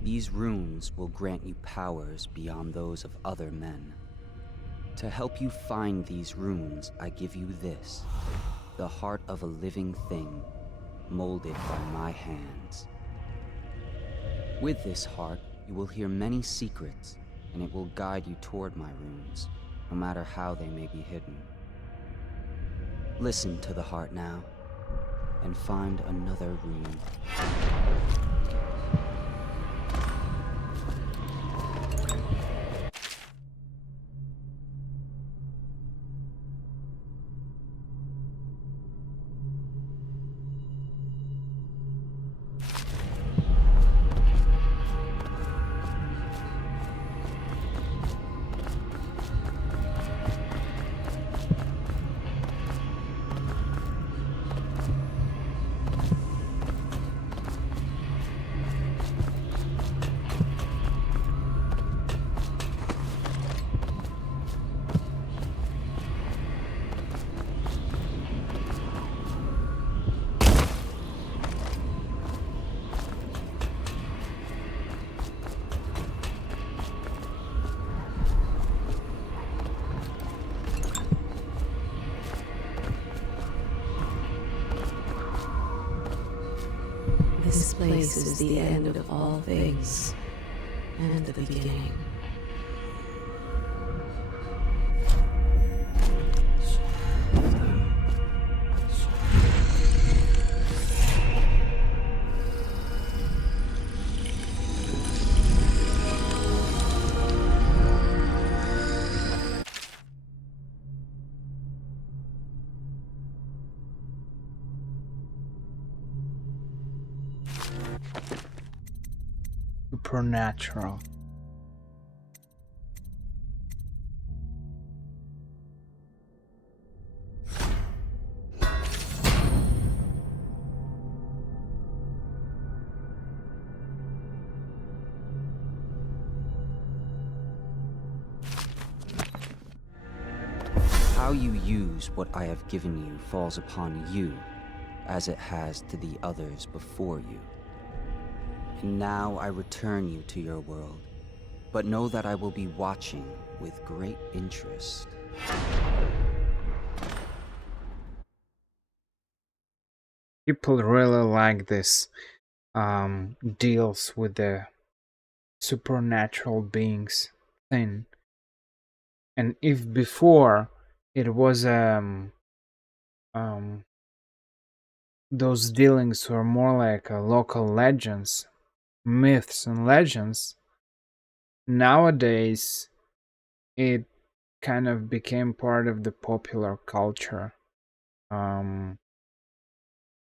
These runes will grant you powers beyond those of other men. To help you find these runes, I give you this, the heart of a living thing, molded by my hands. With this heart, you will hear many secrets, and it will guide you toward my runes, no matter how they may be hidden. Listen to the heart now, and find another rune. This place is the end of all things, and the beginning. Supernatural. How you use what I have given you falls upon you, as it has to the others before you. And now I return you to your world, but know that I will be watching with great interest. People really like this deals with the supernatural beings thing. And if before it was those dealings were more like local legends, myths and legends, nowadays it kind of became part of the popular culture. In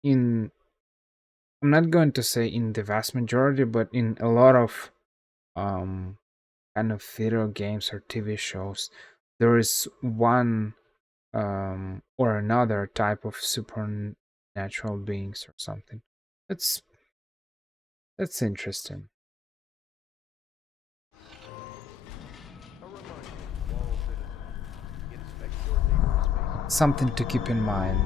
I'm not going to say in the vast majority, but in a lot of kind of video games or TV shows, there is one or another type of supernatural beings or something. That's interesting. something to keep in mind.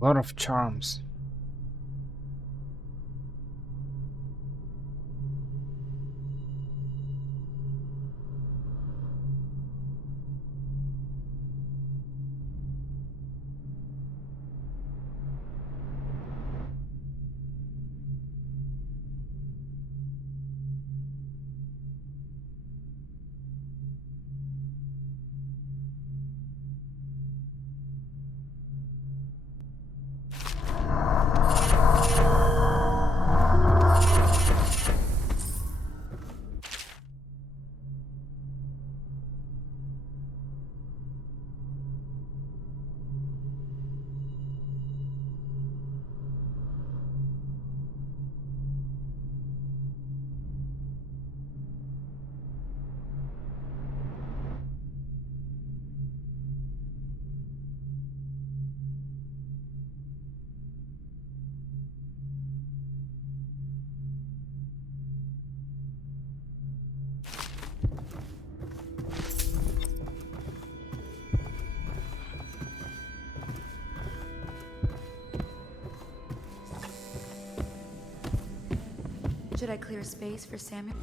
A lot of charms. Should I clear space for Samuel?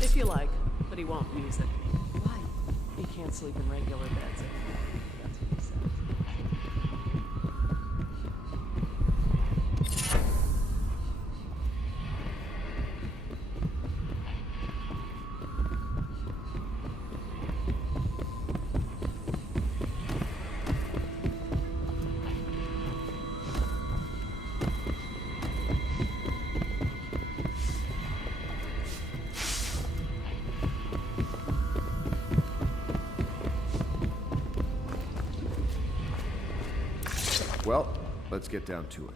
If you like, but he won't use it. Why? He can't sleep in regular beds anymore. That's what he said. Well, let's get down to it.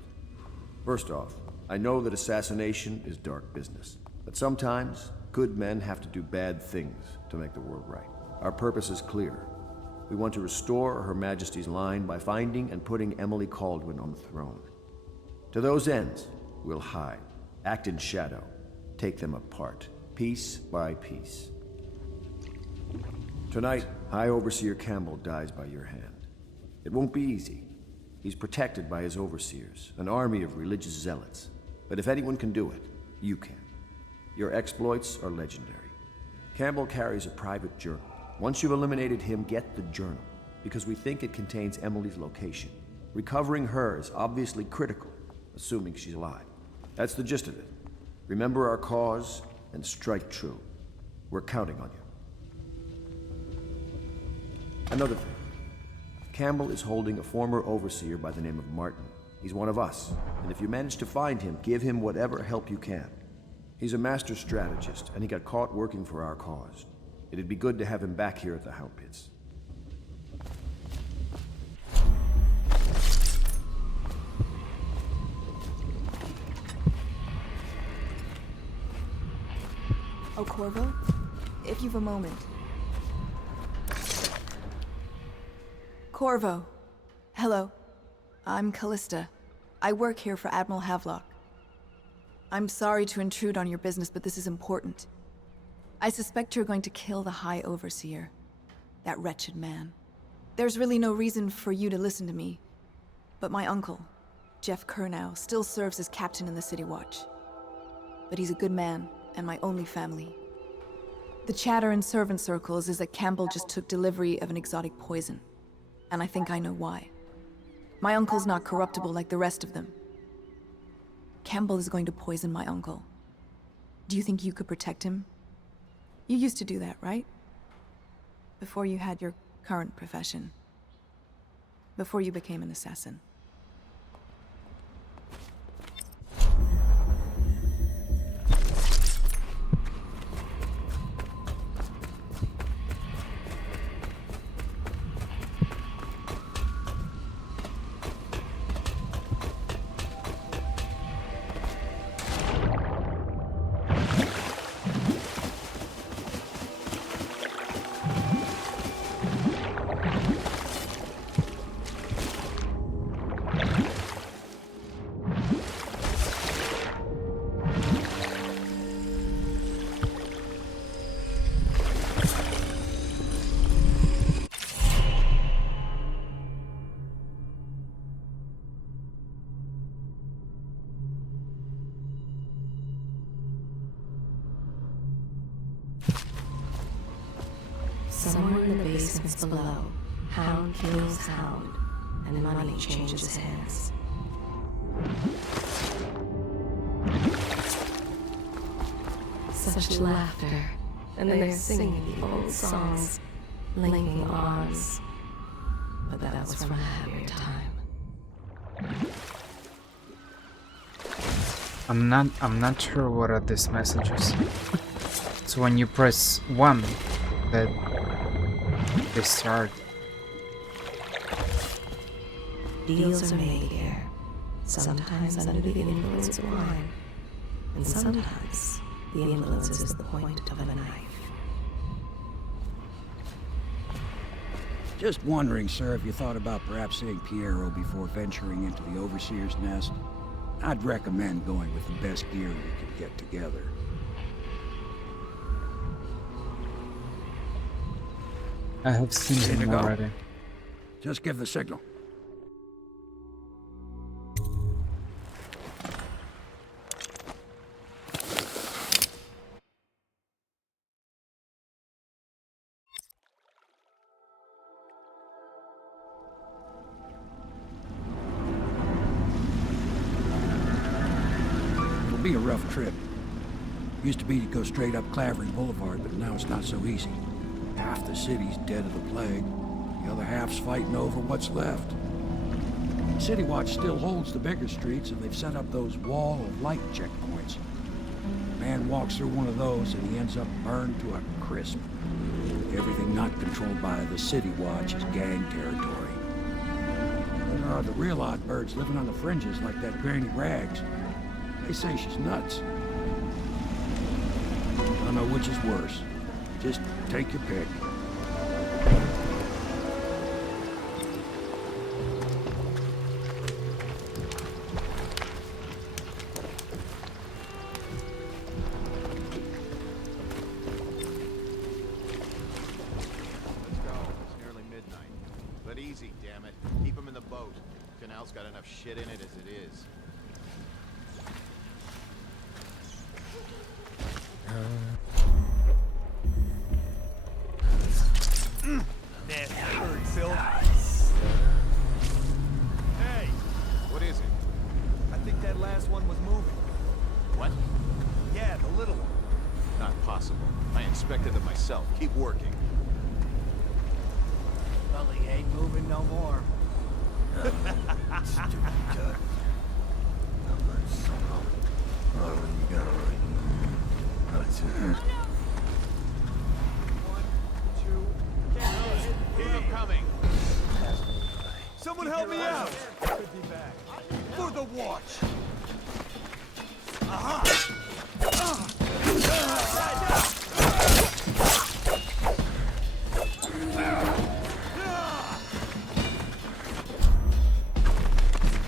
First off, I know that assassination is dark business, but sometimes good men have to do bad things to make the world right. Our purpose is clear. We want to restore Her Majesty's line by finding and putting Emily Kaldwin on the throne. To those ends, we'll hide, act in shadow, take them apart, piece by piece. Tonight, High Overseer Campbell dies by your hand. It won't be easy. He's protected by his overseers, an army of religious zealots. But if anyone can do it, you can. Your exploits are legendary. Campbell carries a private journal. Once you've eliminated him, get the journal, because we think it contains Emily's location. Recovering her is obviously critical, assuming she's alive. That's the gist of it. Remember our cause and strike true. We're counting on you. Another thing. Campbell is holding a former overseer by the name of Martin. He's one of us, and if you manage to find him, give him whatever help you can. He's a master strategist, and he got caught working for our cause. It'd be good to have him back here at the Hound Pits. Oh, Corvo? If you've a moment. Corvo. Hello. I'm Callista. I work here for Admiral Havelock. I'm sorry to intrude on your business, but this is important. I suspect you're going to kill the High Overseer. That wretched man. There's really no reason for you to listen to me. But my uncle, Jeff Kernow, still serves as captain in the City Watch. But he's a good man, and my only family. The chatter in servant circles is that Campbell just took delivery of an exotic poison. And I think I know why. My uncle's not corruptible like the rest of them. Campbell is going to poison my uncle. Do you think you could protect him? You used to do that, right? Before you had your current profession. Before you became an assassin. Somewhere in the basements below, Hound kills Hound, and money changes hands. Such laughter, and they're singing the old songs, linking arms. But that was from a happier time. I'm not sure what are these messages. So when you press 1, that they start. Deals are made here, sometimes under the influence of wine, and sometimes the influence is the point of a knife. Just wondering, sir, if you thought about perhaps seeing Piero before venturing into the Overseer's nest. I'd recommend going with the best gear you can get together. I have seen him already. Just give the signal. It'll be a rough trip. Used to be to go straight up Clavering Boulevard, but now it's not so easy. Half the city's dead of the plague. The other half's fighting over what's left. City Watch still holds the bigger streets, and they've set up those wall of light checkpoints. A man walks through one of those, and he ends up burned to a crisp. Everything not controlled by the City Watch is gang territory. There the real odd birds living on the fringes like that Granny Rags. They say she's nuts. I don't know which is worse. Just take your pick. Easy, damn it. Keep him in the boat. Canal's got enough shit in it as it is. Nasty bird, Phil. Hey! What is it? I think that last one was moving. What? Yeah, the little one. Not possible. I inspected it myself. Keep working. Well, he ain't moving no more. Keep him coming. Someone help me out! Could be back. For the watch!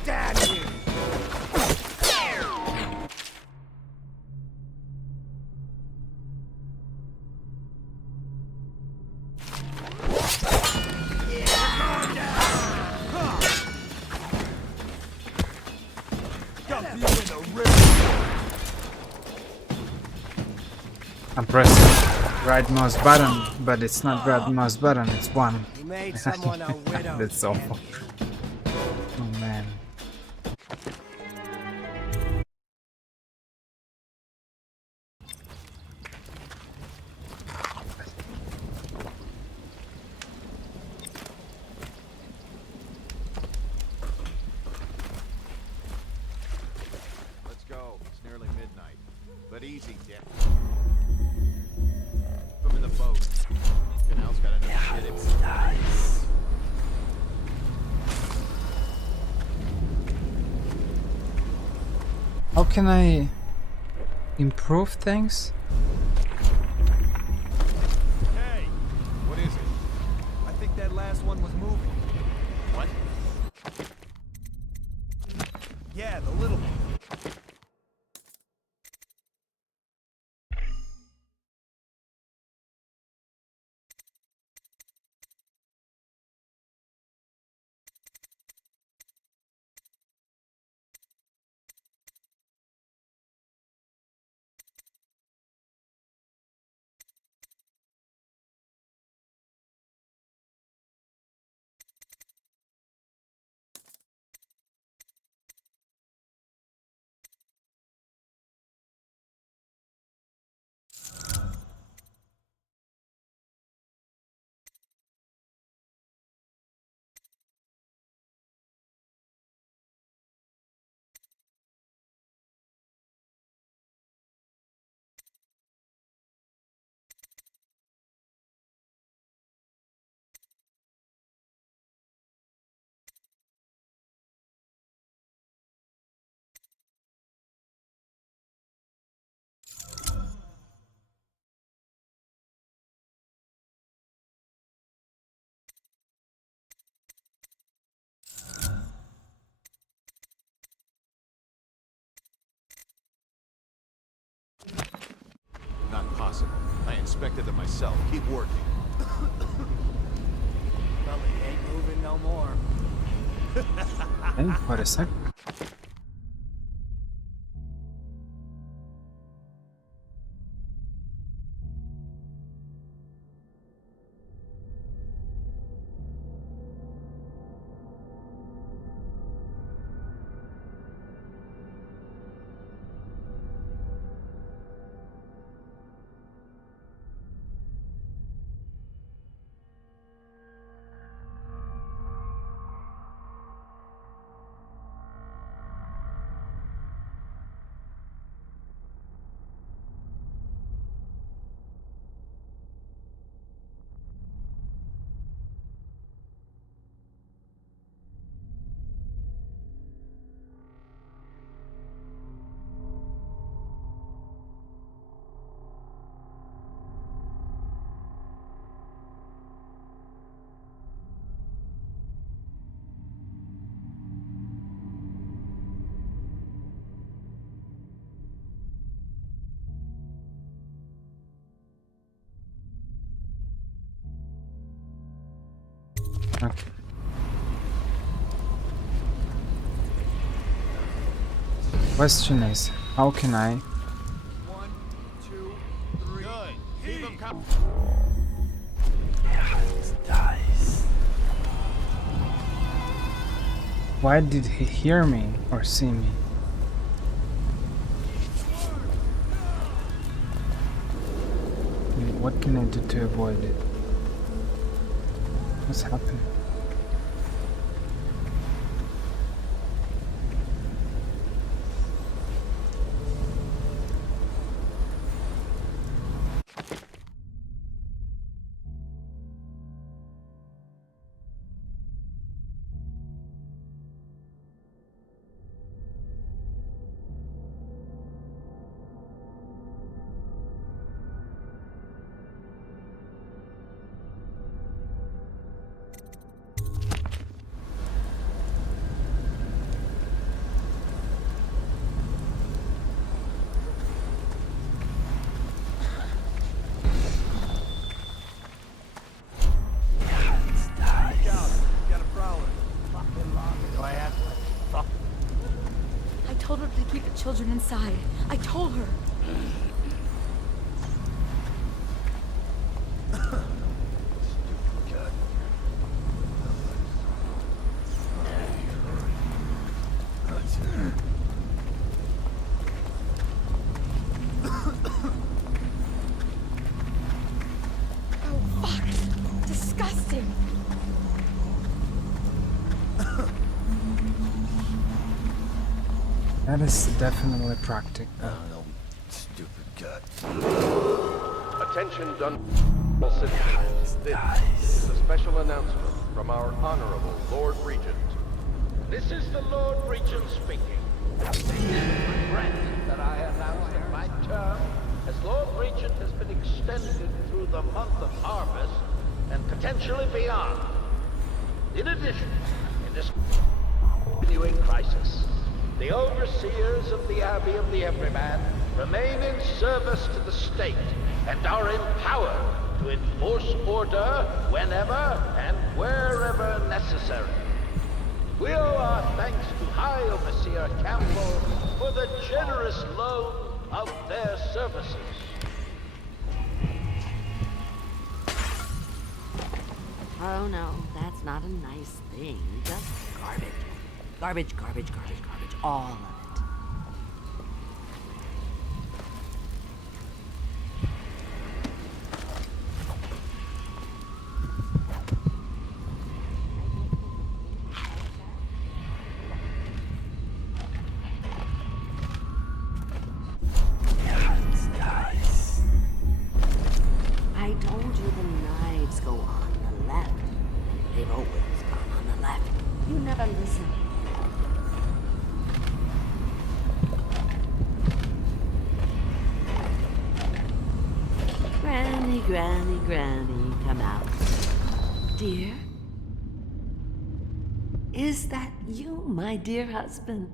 Damn you! I'm pressing right mouse button, but it's not right mouse button, it's one. You made someone a widow. That's awful. Oh man. Let's go. It's nearly midnight. But easy, damn. Put him in the boat. Canal's got enough shit in it. How can I improve things? Hey! What is it? I think that last one was moving. What? Yeah, the little one. Not possible. I inspected it myself. Keep working. Well, he ain't moving no more. Hey, what a sec. Question is, how can I? 1, 2, 3. Good. Keep him coming. Why did he hear me or see me? What can I do to avoid it? What's happening? I told her to keep the children inside. I told her. Oh, fuck. Disgusting. That is definitely practical. Stupid gut. Attention, Dunwall citizens. This is a special announcement from our Honorable Lord Regent. This is the Lord Regent speaking. Regret that I announced that my term as Lord Regent has been extended through the month of harvest and potentially beyond. In addition, in this continuing crisis, the overseers of the Abbey of the Everyman remain in service to the state and are empowered to enforce order whenever and wherever necessary. We owe our thanks to High Overseer Campbell for the generous loan of their services. Oh no, that's not a nice thing. Just garbage. Garbage, garbage, garbage, garbage. All of it. I told you the knives go on the left. They've always gone on the left. You never listen. Granny, Granny, Granny, come out. Dear? Is that you, my dear husband?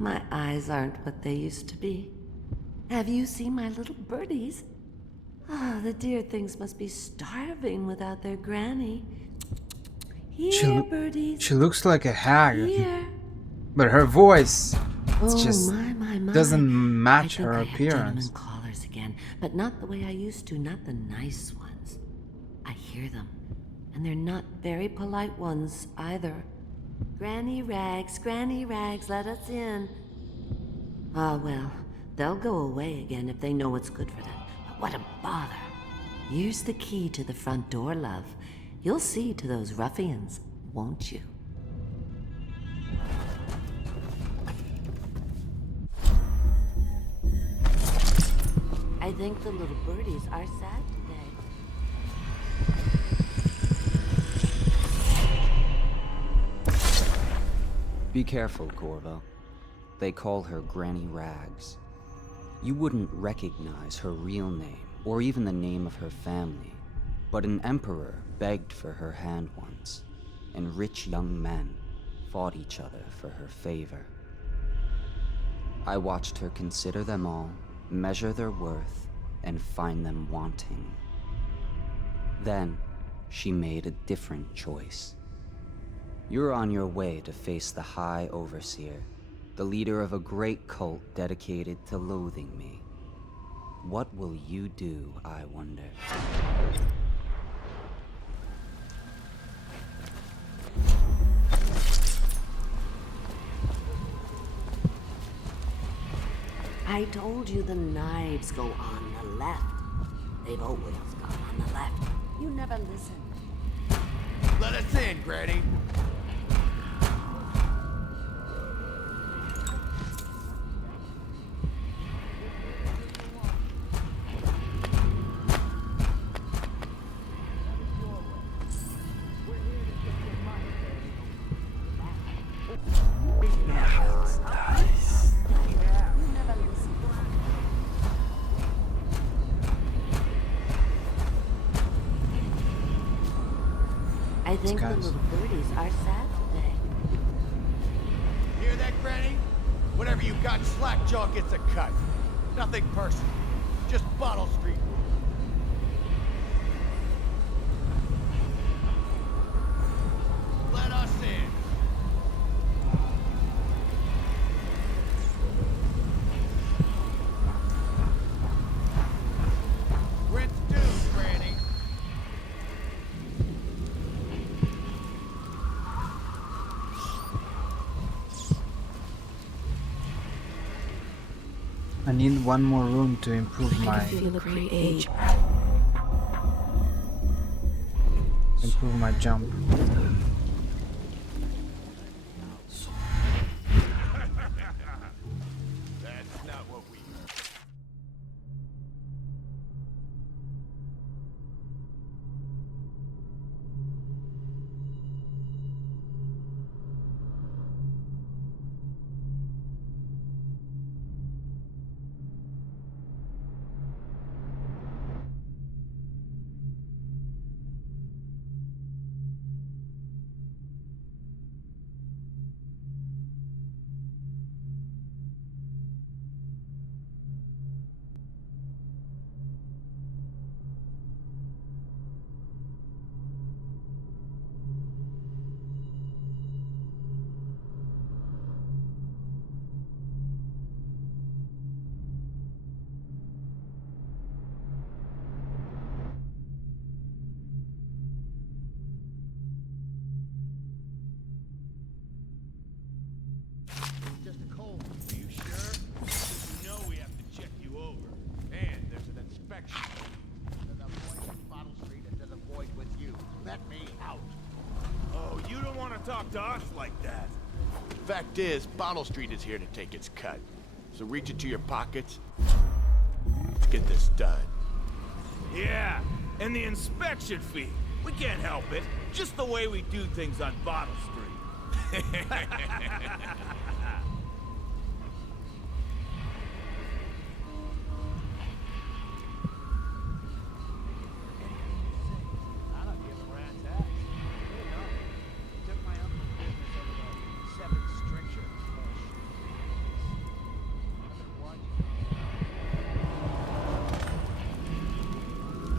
My eyes aren't what they used to be. Have you seen my little birdies? The dear things must be starving without their granny. Here, birdies. She looks like a hag, Here. but her voice just my. doesn't match I her think I have appearance. gentlemen callers again, but not the way I used to, not the nice ones. I hear them, and they're not very polite ones either. Granny Rags, let us in. Ah, well, they'll go away again if they know what's good for them. But what a bother. Here's the key to the front door, love. You'll see to those ruffians, won't you? I think the little birdies are sad today. Be careful, Corvo. They call her Granny Rags. You wouldn't recognize her real name, or even the name of her family, but an emperor begged for her hand once, and rich young men fought each other for her favor. I watched her consider them all, measure their worth, and find them wanting. Then, she made a different choice. You're on your way to face the High Overseer, the leader of a great cult dedicated to loathing me. What will you do, I wonder? I told you the knives go on the left. They've always gone on the left. You never listen. Let us in, Granny. I think the little birdies are sad today. Hear that, Granny? Whatever you got, Slackjaw gets a cut. Nothing personal. Just Bottle Street rules. Let us in. Rent's due, Granny. I need one more room to improve my jump. That's not what we heard. Just a cold. Are you sure? You know we have to check you over. And there's an inspection. There's a void with Bottle Street and there's a void with you. Let me out. Oh, you don't want to talk to us like that. Fact is, Bottle Street is here to take its cut. So reach into your pockets. Let's get this done. Yeah, and the inspection fee. We can't help it. Just the way we do things on Bottle Street.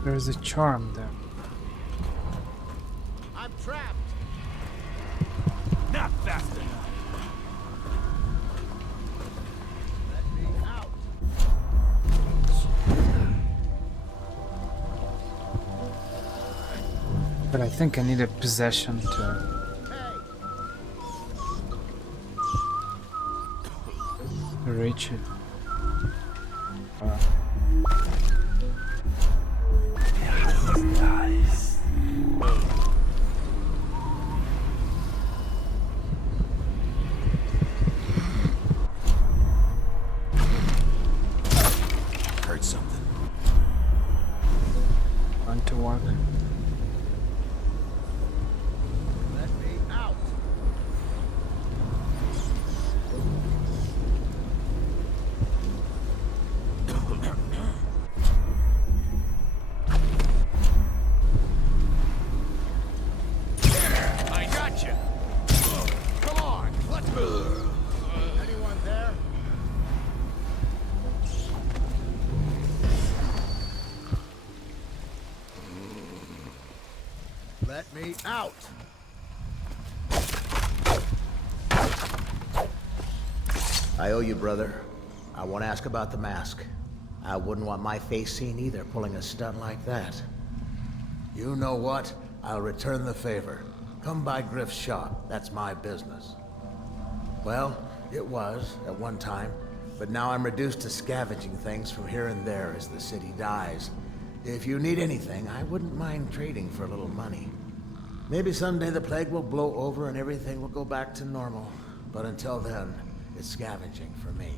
There's a charm there. I'm trapped. Not fast enough. Let me out. But I think I need a possession to reach it. Heard something. Want to work? Let me out. me out. I owe you, brother. I won't ask about the mask. I wouldn't want my face seen either, pulling a stunt like that. You know what? I'll return the favor. Come by Griff's shop. That's my business. Well, it was, at one time. But now I'm reduced to scavenging things from here and there as the city dies. If you need anything, I wouldn't mind trading for a little money. Maybe someday the plague will blow over and everything will go back to normal. But until then, it's scavenging for me.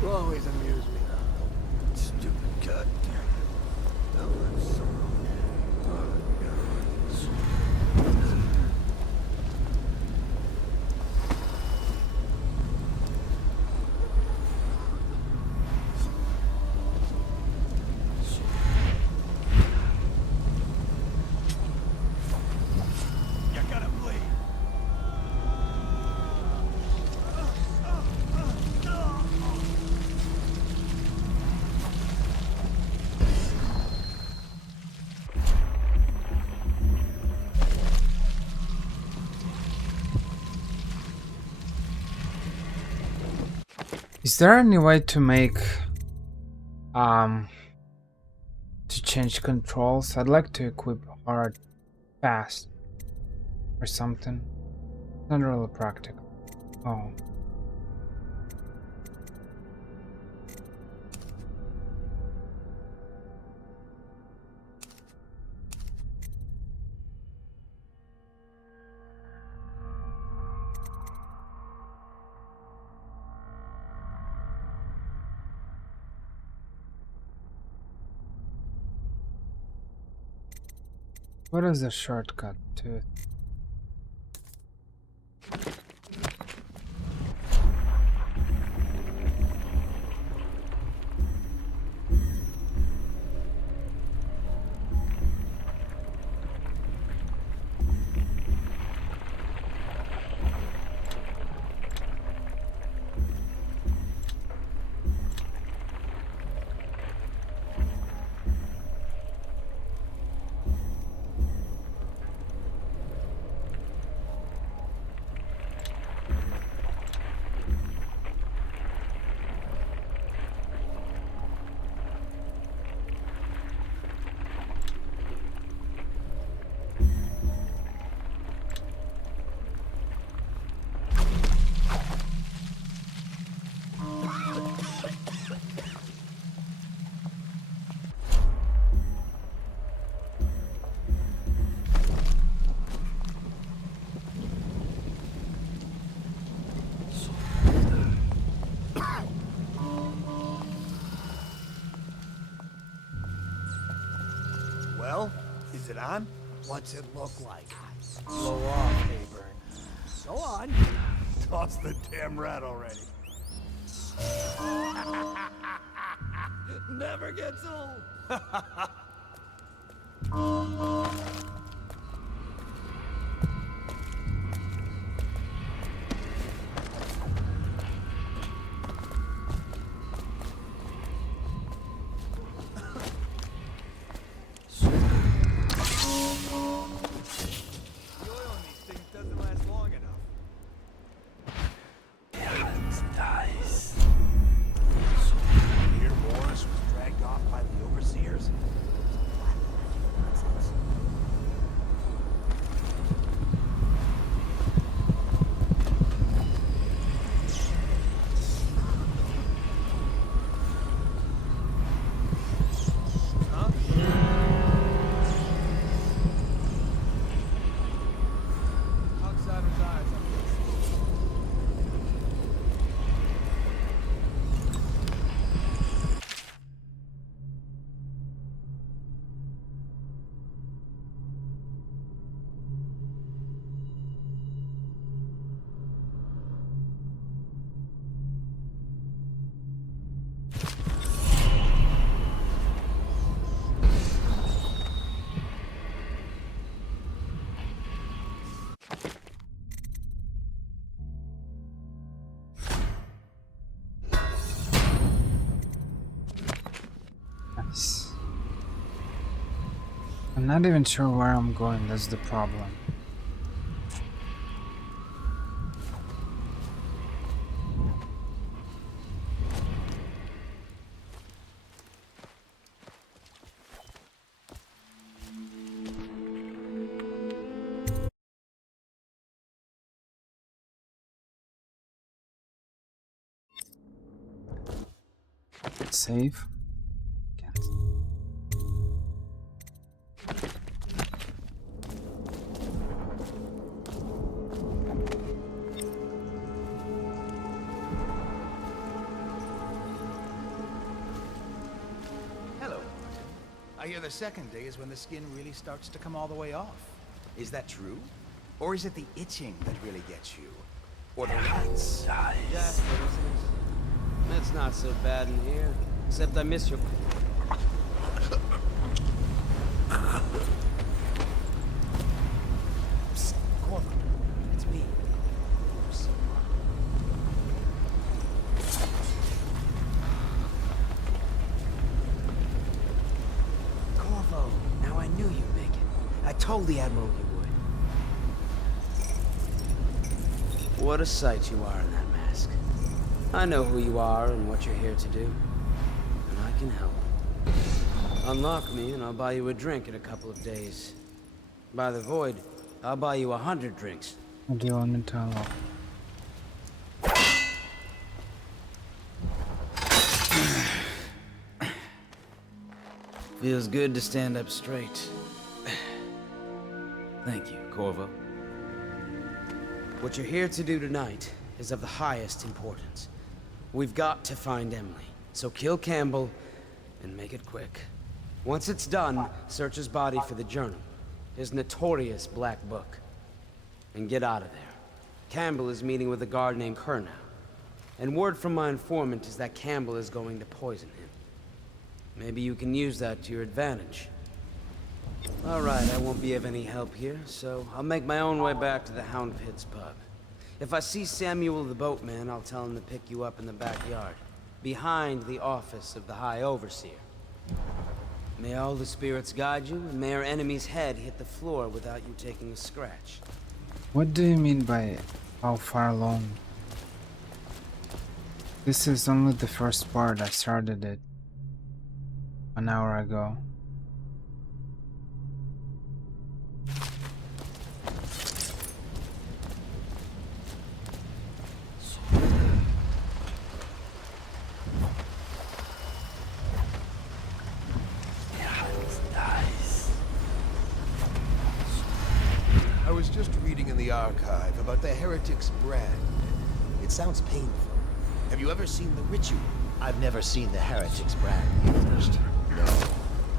You always amuse me, though. Stupid goddamn. No, that's so Is there any way to make to change controls? I'd like to equip hard fast or something. Not really practical. Oh. What is the shortcut to it? on? What's it look like? Blow off, Hayburn. Go on. Toss the damn rat already. Never gets old. Nice. I'm not even sure where I'm going, that's the problem. Save. Can't. Hello. I hear the second day is when the skin really starts to come all the way off. Is that true? Or is it the itching that really gets you? Or the lights? Just It's not so bad in here. Except I miss your... Psst, Corvo. It's me. Corvo, now I knew you'd make it. I told the Admiral you would. What a sight you are in that mask. I know who you are and what you're here to do. And I can help. Unlock me and I'll buy you a drink in a couple of days. By the Void, I'll buy you 100 drinks. What do you want me to unlock? Feels good to stand up straight. Thank you, Corvo. What you're here to do tonight is of the highest importance. We've got to find Emily, so kill Campbell and make it quick. Once it's done, search his body for the journal, his notorious black book, and get out of there. Campbell is meeting with a guard named Kernow, and word from my informant is that Campbell is going to poison him. Maybe you can use that to your advantage. All right, I won't be of any help here, so I'll make my own way back to the Hound Pits Pub. If I see Samuel the boatman, I'll tell him to pick you up in the backyard, behind the office of the High Overseer. May all the spirits guide you, and may our enemy's head hit the floor without you taking a scratch. What do you mean by how far along? This is only the first part. I started it an hour ago. I was just reading in the archive about the Heretic's brand. It sounds painful. Have you ever seen the ritual? I've never seen the Heretic's brand used. No.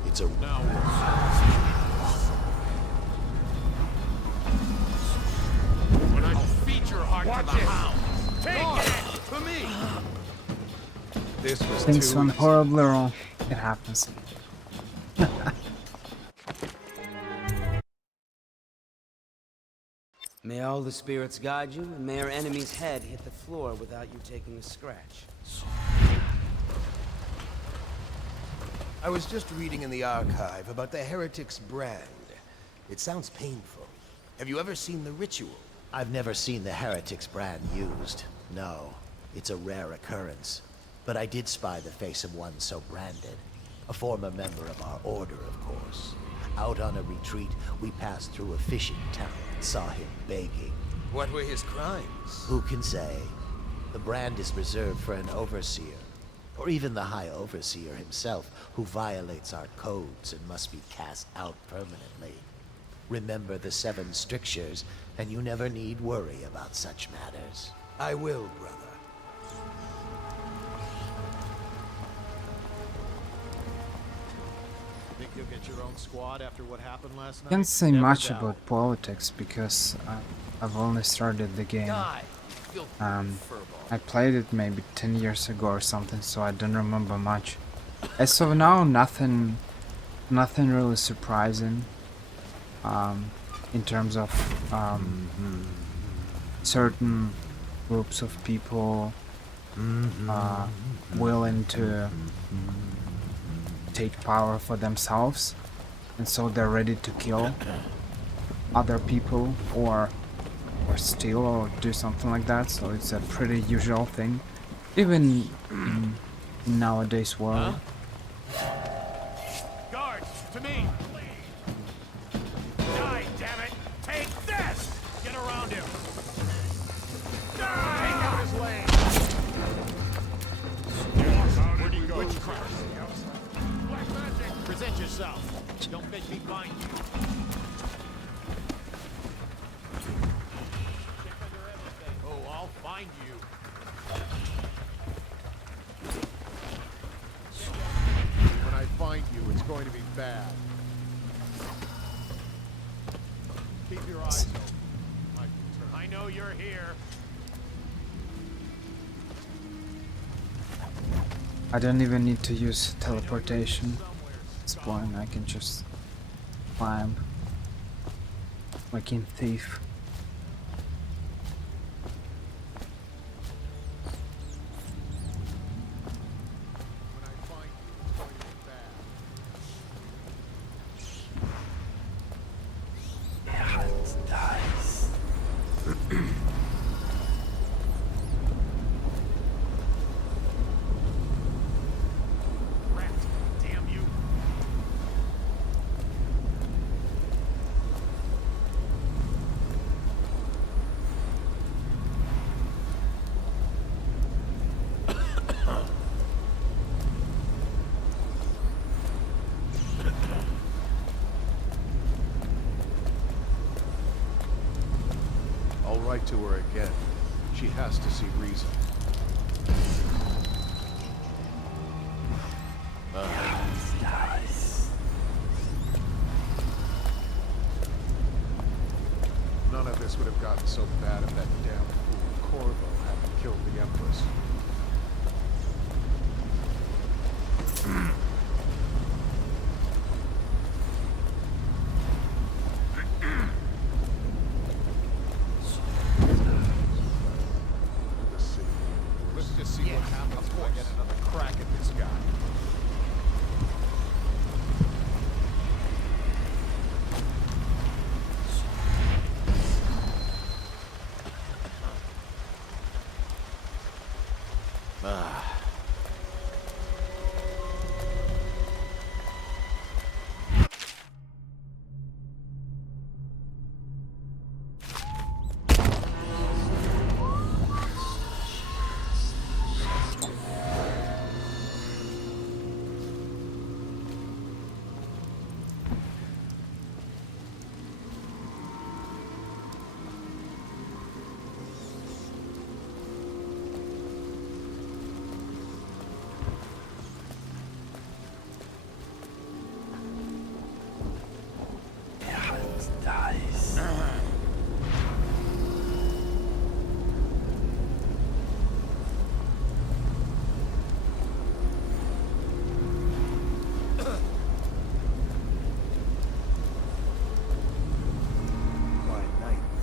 It's a... Watch to the it. hounds. Take Guard, it! for me. This was Things too went easy. horribly wrong. It happens. May all the spirits guide you, and may our enemy's head hit the floor without you taking a scratch. I was just reading in the archive about the Heretic's brand. It sounds painful. Have you ever seen the ritual? I've never seen the Heretic's brand used. No, it's a rare occurrence. But I did spy the face of one so branded. A former member of our order, of course. Out on a retreat, we passed through a fishing town and saw him begging. What were his crimes? Who can say? The brand is reserved for an overseer, or even the High Overseer himself, who violates our codes and must be cast out permanently. Remember the 7 strictures, and you never need worry about such matters. I will, brother. Think you'll get your own squad after what happened last night? Can't say Never much doubt. about politics because I've only started the game. Die, you filthy furball. I played it maybe 10 years ago or something, so I don't remember much. As of now, nothing really surprising in terms of certain groups of people willing to take power for themselves, and so they're ready to kill other people or steal or do something like that. So it's a pretty usual thing, even in nowadays world. Guards, to me! Die, damn it! Take this! Get around him! Die! Take out his leg! Where'd he go? Witchcraft. Black magic! Present yourself. Don't make me bind you. Oh, I'll find you. When I find you, it's going to be bad. Keep your eyes open. I know you're here. I don't even need to use teleportation. It's point I can just climb like in Thief. I'll write to her again. She has to see reason. None of this would have gotten so bad if that damn fool Corvo hadn't killed the Empress. Let's just see what happens if I get another crack at this guy.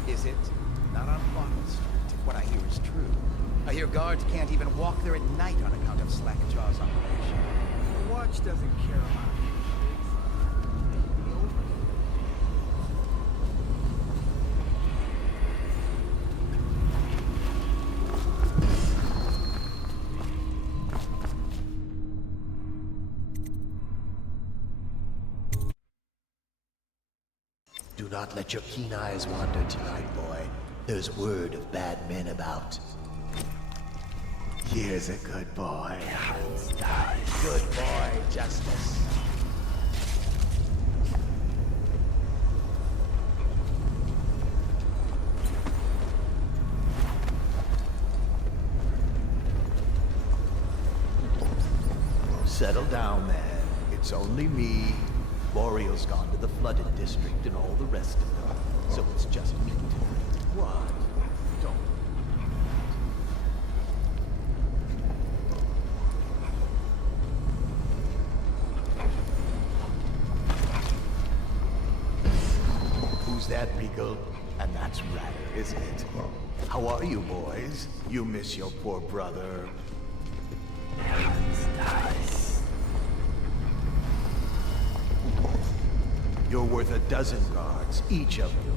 Is it? Not on Bottle Street, if what I hear is true. I hear guards can't even walk there at night on account of Slackjaw's operation. The Watch doesn't care about you. Do not let your keen eyes wander tonight, boy. There's word of bad men about. Here's a good boy. Good boy, Justice. Settle down, man. It's only me. Boreal's gone to the flooded district and all the rest of them. So it's just me two. What? Don't. Who's that, Regal? And that's Ratter, isn't it? How are you, boys? You miss your poor brother. Nice. You're worth a dozen guards, each of you.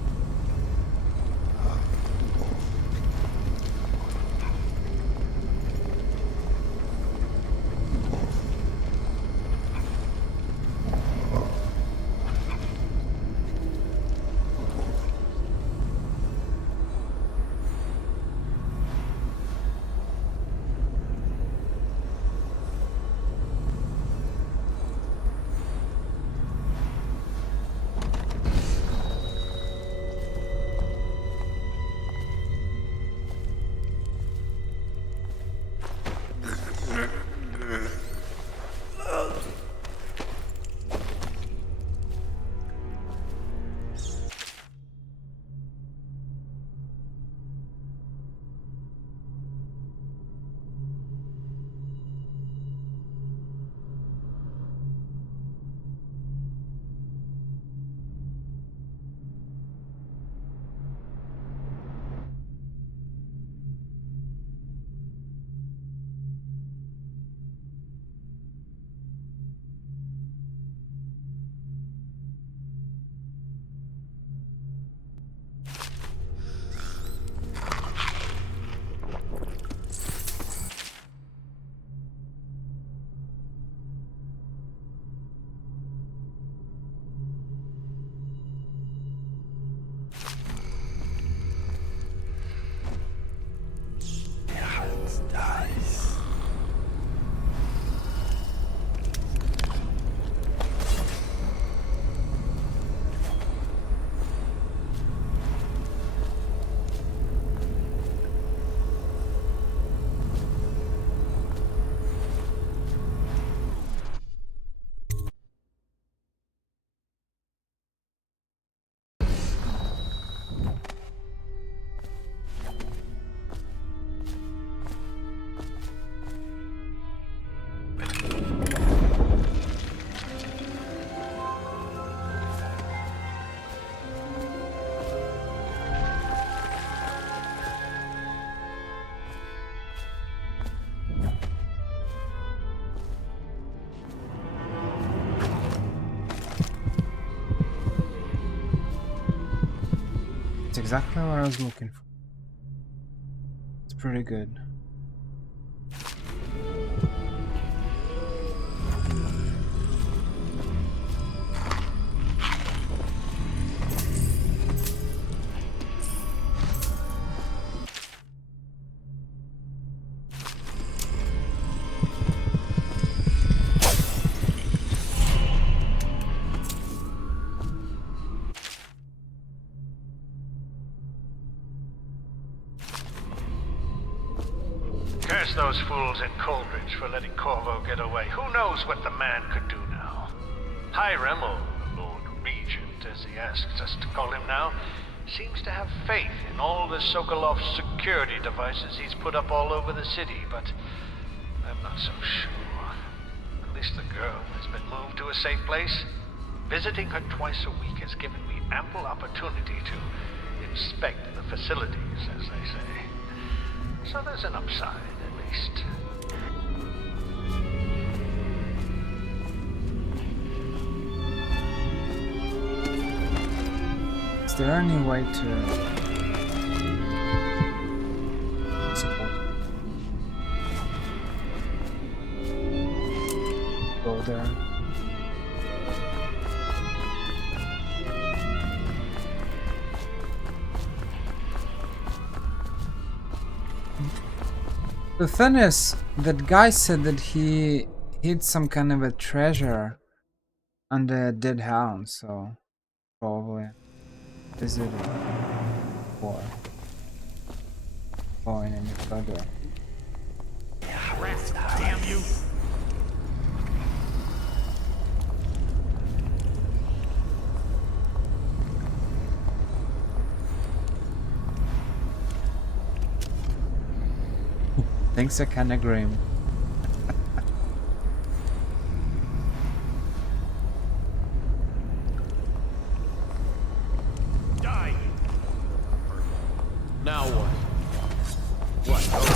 It's exactly what I was looking for. It's pretty good. Curse those fools at Coldridge for letting Corvo get away. Who knows what the man could do now? Hiram, or the Lord Regent, as he asks us to call him now, seems to have faith in all the Sokolov security devices he's put up all over the city, but I'm not so sure. At least the girl has been moved to a safe place. Visiting her twice a week has given me ample opportunity to inspect the facilities, as they say. So there's an upside, at least. Is there any way to support? Go there. The thing is, that guy said that he hid some kind of a treasure on the dead hound, so probably is it for going any further? Rats, damn you! Thanks, I can agree. Die! Now what? What? Someone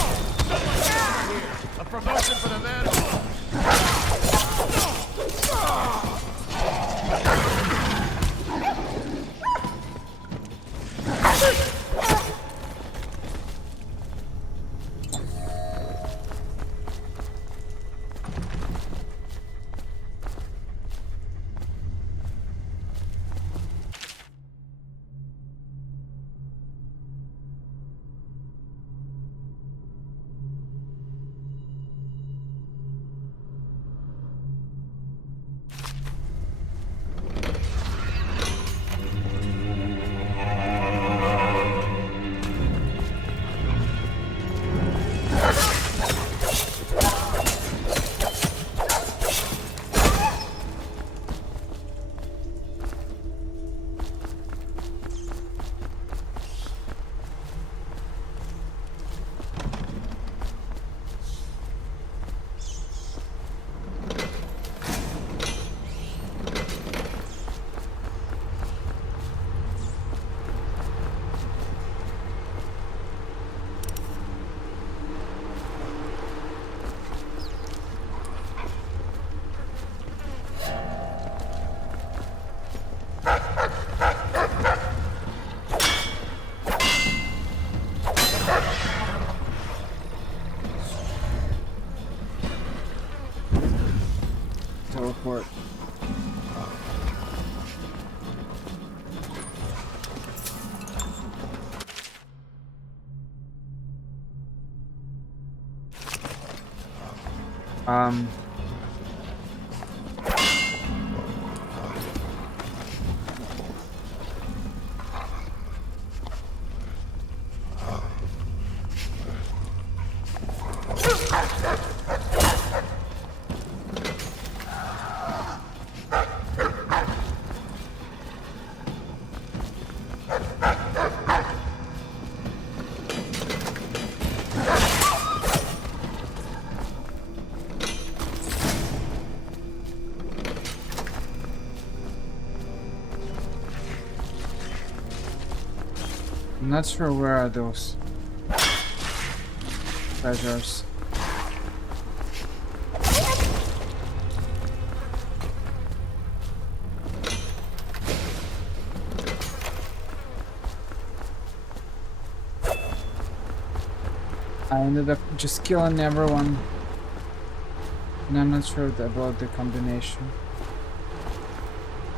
get over here! A promotion for the man! Teleport. I'm not sure where are those treasures. I ended up just killing everyone, and I'm not sure about the combination.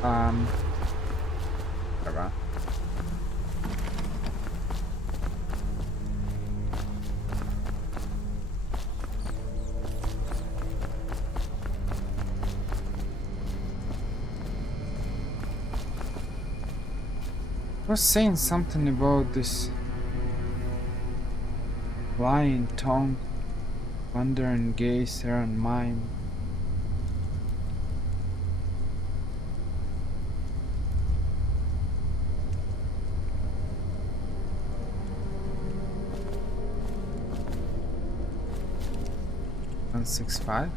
Whatever. I was saying something about this lying tongue, wonder and gaze there on mine. And 6-5.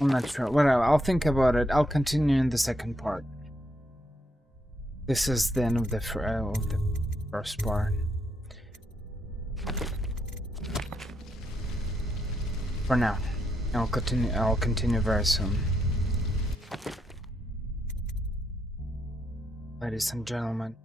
I'm not sure. Whatever, I'll think about it. I'll continue in the second part. This is the end of the first part. For now, I'll continue very soon. Ladies and gentlemen,